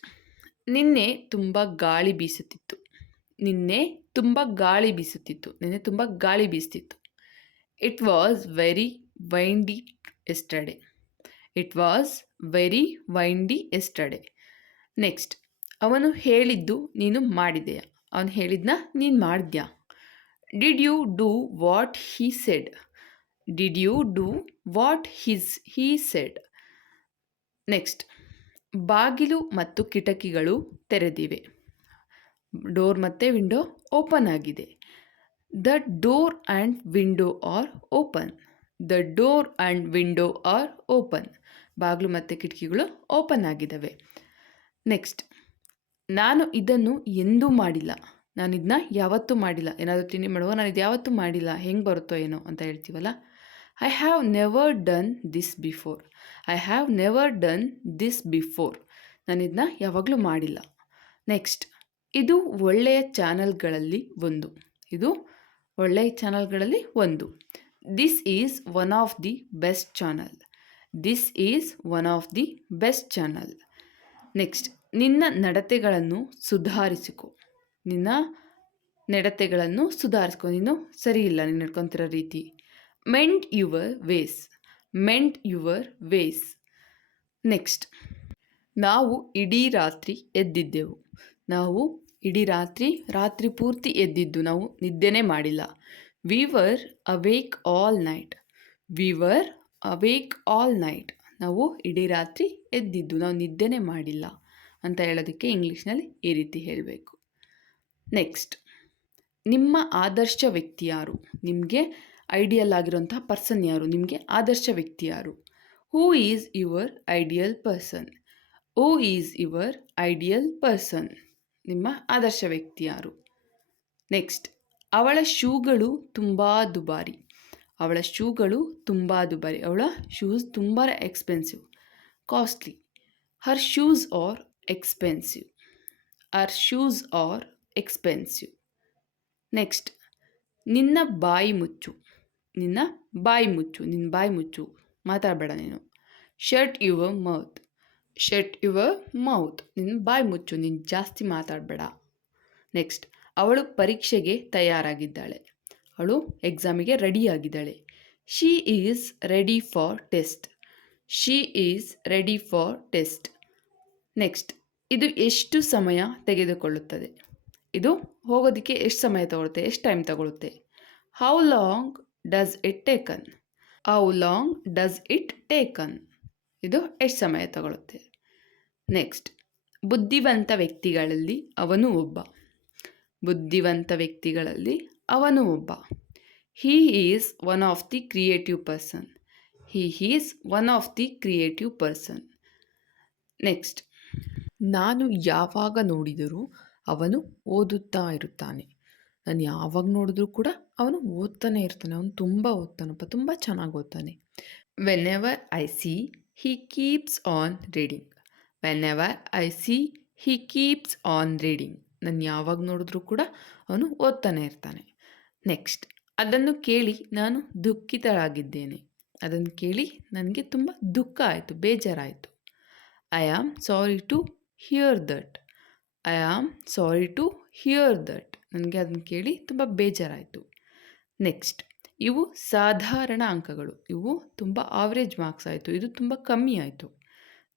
ನಿನ್ನೆ ತುಂಬ ಗಾಳಿ ಬೀಸುತ್ತಿತ್ತು, ನಿನ್ನೆ ತುಂಬ ಗಾಳಿ ಬೀಸುತ್ತಿತ್ತು, ನಿನ್ನೆ ತುಂಬ ಗಾಳಿ ಬೀಸ್ತಿತ್ತು. It was very windy yesterday, it was very windy yesterday. Next, ಅವನು ಹೇಳಿದ್ದು ನೀನು ಮಾಡಿದೆಯಾ, ಅವನು ಹೇಳಿದ್ನ ನೀನು ಮಾಡಿದ್ಯಾ. Did you do what he said, did you do what he said. Next, ಬಾಗಿಲು ಮತ್ತು ಕಿಟಕಿಗಳು ತೆರೆದಿವೆ. ಡೋರ್ ಮತ್ತು ವಿಂಡೋ ಓಪನ್ ಆಗಿದೆ. The door and window are open. The door and window are open. ಬಾಗಿಲು ಮತ್ತು ಕಿಟಕಿಗಳು ಓಪನ್ ಆಗಿದ್ದಾವೆ. ನೆಕ್ಸ್ಟ್, ನಾನು ಇದನ್ನು ಎಂದೂ ಮಾಡಿಲ್ಲ. ನಾನು ಇದನ್ನ ಯಾವತ್ತೂ ಮಾಡಿಲ್ಲ. ಏನಾದರೂ ತಿಂಡಿ ಮಾಡುವಾಗ ನಾನು ಇದು ಯಾವತ್ತೂ ಮಾಡಿಲ್ಲ, ಹೆಂಗೆ ಬರುತ್ತೋ ಏನೋ ಅಂತ ಹೇಳ್ತೀವಲ್ಲ. I have never done this before. I have never done this before. ನಾನು ಇದನ್ನ ಯಾವಾಗಲೂ ಮಾಡಿಲ್ಲ. ನೆಕ್ಸ್ಟ್, ಇದು ಒಳ್ಳೆಯ ಚಾನಲ್ಗಳಲ್ಲಿ ಒಂದು. ಇದು ಒಳ್ಳೆಯ ಚಾನಲ್ಗಳಲ್ಲಿ ಒಂದು. This is one of the best channel. This is one of the best channel. Next, ನಿನ್ನ ನಡತೆಗಳನ್ನು ಸುಧಾರಿಸಿಕೊ. ನಿನ್ನ ನಡತೆಗಳನ್ನು ಸುಧಾರಿಸ್ಕೊ. ನೀನು ಸರಿ ಇಲ್ಲ ನೀನು ನಡ್ಕೊತಿರೋ ರೀತಿ. Mend your ways. Mend your ways. Next, ನಾವು ಇಡೀ ರಾತ್ರಿ ಎದ್ದಿದ್ದೆವು. ನಾವು ಇಡೀ ರಾತ್ರಿ ಪೂರ್ತಿ ಎದ್ದಿದ್ದು, ನಾವು ನಿದ್ದೆನೇ ಮಾಡಿಲ್ಲ. We were awake all night. We were awake all night. ನಾವು ಇಡೀ ರಾತ್ರಿ ಎದ್ದಿದ್ದು, ನಾವು ನಿದ್ದೆನೇ ಮಾಡಿಲ್ಲ ಅಂತ ಹೇಳೋದಕ್ಕೆ ಇಂಗ್ಲೀಷ್ನಲ್ಲಿ ಈ ರೀತಿ ಹೇಳಬೇಕು. ನೆಕ್ಸ್ಟ್, ನಿಮ್ಮ ಆದರ್ಶ ವ್ಯಕ್ತಿ ಯಾರು? ನಿಮಗೆ ಐಡಿಯಲ್ ಆಗಿರೋಂತಹ ಪರ್ಸನ್ ಯಾರು? ನಿಮಗೆ ಆದರ್ಶ ವ್ಯಕ್ತಿ ಯಾರು? Who is your ideal person. Who is your ideal person. ನಿಮ್ಮ ಆದರ್ಶ ವ್ಯಕ್ತಿ ಯಾರು? ನೆಕ್ಸ್ಟ್, ಅವಳ ಶೂಗಳು ತುಂಬ ದುಬಾರಿ. ಅವಳ ಶೂಗಳು ತುಂಬ ದುಬಾರಿ. ಅವಳ ಶೂಸ್ ತುಂಬ ಎಕ್ಸ್ಪೆನ್ಸಿವ್, ಕಾಸ್ಟ್ಲಿ. ಹರ್ ಶೂಸ್ ಆರ್ ಎಕ್ಸ್ಪೆನ್ಸಿವ್. ಹರ್ ಶೂಸ್ ಆರ್ ಎಕ್ಸ್ಪೆನ್ಸಿವ್. ನೆಕ್ಸ್ಟ್, ನಿನ್ನ ಬಾಯಿ ಮುಚ್ಚು. ನಿನ್ನ ಬಾಯಿ ಮುಚ್ಚು. ನಿನ್ನ ಬಾಯಿ ಮುಚ್ಚು, ಮಾತಾಡಬೇಡ ನೀನು. Shut your mouth. Shut your mouth. ನಿನ್ನ ಬಾಯಿ ಮುಚ್ಚು, ನೀನು ಜಾಸ್ತಿ ಮಾತಾಡಬೇಡ. ನೆಕ್ಸ್ಟ್, ಅವಳು ಪರೀಕ್ಷೆಗೆ ತಯಾರಾಗಿದ್ದಾಳೆ. ಅವಳು ಎಕ್ಸಾಮಿಗೆ ರೆಡಿಯಾಗಿದ್ದಾಳೆ. She is ready for test. She is ready for test. Next, ಇದು ಎಷ್ಟು ಸಮಯ ತೆಗೆದುಕೊಳ್ಳುತ್ತದೆ? ಇದು ಹೋಗೋದಕ್ಕೆ ಎಷ್ಟು ಸಮಯ ತಗೊಳುತ್ತೆ? ಎಷ್ಟು ಟೈಮ್ ತಗೊಳುತ್ತೆ? How long does it taken. How long does it taken. ಇದು ಎಷ್ಟು ಸಮಯ ತಗೊಳುತ್ತೆ? ನೆಕ್ಸ್ಟ್, ಬುದ್ಧಿವಂತ ವ್ಯಕ್ತಿಗಳಲ್ಲಿ ಅವನು ಒಬ್ಬ. ಬುದ್ಧಿವಂತ ವ್ಯಕ್ತಿಗಳಲ್ಲಿ ಅವನು ಒಬ್ಬ. He is one of the creative person. He is one of the creative person. Next, ನಾನು ಯಾವಾಗ ನೋಡಿದರೂ ಅವನು ಓದುತ್ತಾ ಇರುತ್ತಾನೆ. ನಾನು ಯಾವಾಗ ನೋಡಿದ್ರೂ ಕೂಡ ಅವನು ಓದ್ತಾನೆ ಇರ್ತಾನೆ. ಅವನು ತುಂಬ ಓದ್ತಾನಪ್ಪ, ತುಂಬ ಚೆನ್ನಾಗಿ ಓದ್ತಾನೆ. When ever I C he keeps on reading. When ever I C he keeps on reading. ನಾನು ಯಾವಾಗ ನೋಡಿದ್ರೂ ಕೂಡ ಅವನು ಓದ್ತಾನೆ ಇರ್ತಾನೆ. ನೆಕ್ಸ್ಟ್, ಅದನ್ನು ಕೇಳಿ ನಾನು ದುಃಖಿತಳಾಗಿದ್ದೇನೆ. ಅದನ್ನು ಕೇಳಿ ನನಗೆ ತುಂಬ ದುಃಖ ಆಯಿತು, ಬೇಜಾರಾಯಿತು. I am sorry to hear that. I am sorry to hear that. ನನಗೆ ಅದನ್ನು ಕೇಳಿ ತುಂಬ ಬೇಜಾರಾಯಿತು. ನೆಕ್ಸ್ಟ್, ಇವು ಸಾಧಾರಣ ಅಂಕಗಳು. ಇವು ತುಂಬ ಆವ್ರೇಜ್ ಮಾರ್ಕ್ಸ್ ಆಯಿತು. ಇದು ತುಂಬ ಕಮ್ಮಿ ಆಯಿತು.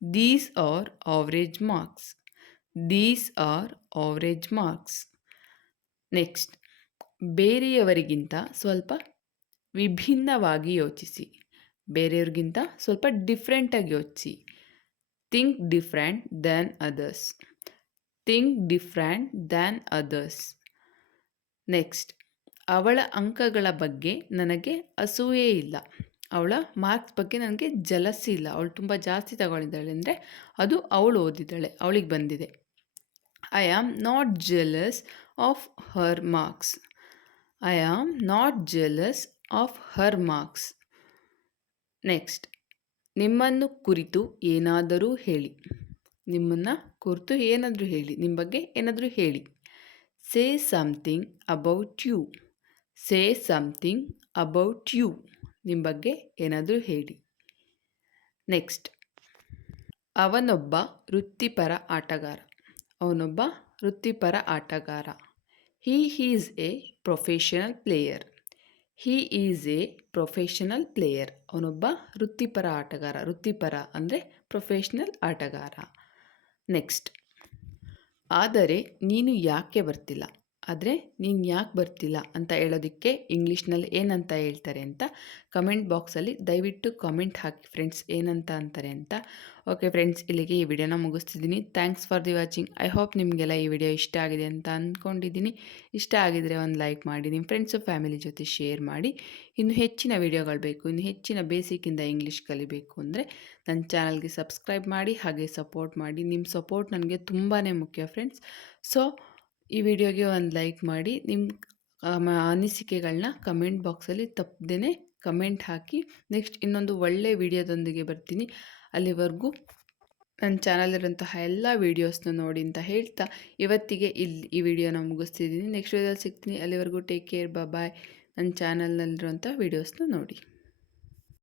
These are average marks. These are average marks. Next, ಬೇರೆಯವರಿಗಿಂತ ಸ್ವಲ್ಪ ವಿಭಿನ್ನವಾಗಿ ಯೋಚಿಸಿ. ಬೇರೆಯವ್ರಿಗಿಂತ ಸ್ವಲ್ಪ ಡಿಫ್ರೆಂಟಾಗಿ ಯೋಚಿಸಿ. Think different than others. Think different than others. Next, ಅವಳ ಅಂಕಗಳ ಬಗ್ಗೆ ನನಗೆ ಅಸೂಯೆ ಇಲ್ಲ. ಅವಳ ಮಾರ್ಕ್ಸ್ ಬಗ್ಗೆ ನನಗೆ ಜಲಸಿ ಇಲ್ಲ. ಅವಳು ತುಂಬ ಜಾಸ್ತಿ ತಗೊಂಡಿದ್ದಾಳೆ ಅಂದರೆ ಅದು ಅವಳು ಓದಿದ್ದಾಳೆ, ಅವಳಿಗೆ ಬಂದಿದೆ. I am not jealous of her marks. I am not jealous of her marks. Next, ನಿಮ್ಮನ್ನು ಕುರಿತು ಏನಾದರೂ ಹೇಳಿ. ನಿಮ್ಮನ್ನು ಕುರಿತು ಏನಾದರೂ ಹೇಳಿ, ನಿಮ್ಮ ಬಗ್ಗೆ ಏನಾದರೂ ಹೇಳಿ. Say something about you. Say something about you. ನಿಮ್ಮ ಬಗ್ಗೆ ಏನಾದರೂ ಹೇಳಿ. ನೆಕ್ಸ್ಟ್, ಅವನೊಬ್ಬ ವೃತ್ತಿಪರ ಆಟಗಾರ. ಅವನೊಬ್ಬ ವೃತ್ತಿಪರ ಆಟಗಾರ. He is A professional player. He is A professional player. ಅವನೊಬ್ಬ ವೃತ್ತಿಪರ ಆಟಗಾರ. ವೃತ್ತಿಪರ ಅಂದರೆ ಪ್ರೊಫೆಷ್ನಲ್ ಆಟಗಾರ. ನೆಕ್ಸ್ಟ್, ಆದರೆ ನೀನು ಯಾಕೆ ಬರ್ತಿಲ್ಲ? ಆದರೆ ನೀನು ಯಾಕೆ ಬರ್ತಿಲ್ಲ ಅಂತ ಹೇಳೋದಕ್ಕೆ ಇಂಗ್ಲೀಷ್ನಲ್ಲಿ ಏನಂತ ಹೇಳ್ತಾರೆ ಅಂತ ಕಮೆಂಟ್ ಬಾಕ್ಸಲ್ಲಿ ದಯವಿಟ್ಟು ಕಾಮೆಂಟ್ ಹಾಕಿ ಫ್ರೆಂಡ್ಸ್, ಏನಂತ ಅಂತಾರೆ ಅಂತ. ಓಕೆ ಫ್ರೆಂಡ್ಸ್, ಇಲ್ಲಿಗೆ ಈ ವಿಡಿಯೋನ ಮುಗಿಸ್ತಿದ್ದೀನಿ. Thanks for the watching. I hope ನಿಮಗೆಲ್ಲ ಈ ವಿಡಿಯೋ ಇಷ್ಟ ಆಗಿದೆ ಅಂತ ಅಂದ್ಕೊಂಡಿದ್ದೀನಿ. ಇಷ್ಟ ಆಗಿದರೆ ಒಂದು ಲೈಕ್ ಮಾಡಿ, ನಿಮ್ಮ ಫ್ರೆಂಡ್ಸು ಫ್ಯಾಮಿಲಿ ಜೊತೆ ಶೇರ್ ಮಾಡಿ. ಇನ್ನು ಹೆಚ್ಚಿನ ವಿಡಿಯೋಗಳು ಬೇಕು, ಇನ್ನು ಹೆಚ್ಚಿನ ಬೇಸಿಕ್ಕಿಂದ ಇಂಗ್ಲೀಷ್ ಕಲಿಬೇಕು ಅಂದರೆ ನನ್ನ ಚಾನಲ್ಗೆ ಸಬ್ಸ್ಕ್ರೈಬ್ ಮಾಡಿ, ಹಾಗೆ ಸಪೋರ್ಟ್ ಮಾಡಿ. ನಿಮ್ಮ ಸಪೋರ್ಟ್ ನನಗೆ ತುಂಬಾ ಮುಖ್ಯ ಫ್ರೆಂಡ್ಸ್. ಸೊ ಈ ವಿಡಿಯೋಗೆ ಒಂದು ಲೈಕ್ ಮಾಡಿ, ನಿಮ್ಮ ಅನಿಸಿಕೆಗಳನ್ನ ಕಮೆಂಟ್ ಬಾಕ್ಸಲ್ಲಿ ತಪ್ಪದೇ ಕಮೆಂಟ್ ಹಾಕಿ. ನೆಕ್ಸ್ಟ್ ಇನ್ನೊಂದು ಒಳ್ಳೆಯ ವಿಡಿಯೋದೊಂದಿಗೆ ಬರ್ತೀನಿ. ಅಲ್ಲಿವರೆಗೂ ನನ್ನ ಚಾನಲಿರೋಂತಹ ಎಲ್ಲ ವೀಡಿಯೋಸ್ನ ನೋಡಿ ಅಂತ ಹೇಳ್ತಾ ಇವತ್ತಿಗೆ ಇಲ್ಲಿ ಈ ವಿಡಿಯೋನ ಮುಗಿಸ್ತಿದ್ದೀನಿ. ನೆಕ್ಸ್ಟ್ ವಿಡಿಯೋದಲ್ಲಿ ಸಿಗ್ತೀನಿ. ಅಲ್ಲಿವರೆಗೂ ಟೇಕ್ ಕೇರ್, ಬಾಯ್. ನನ್ನ ಚಾನಲ್ನಲ್ಲಿರುವಂಥ ವೀಡಿಯೋಸ್ನ ನೋಡಿ.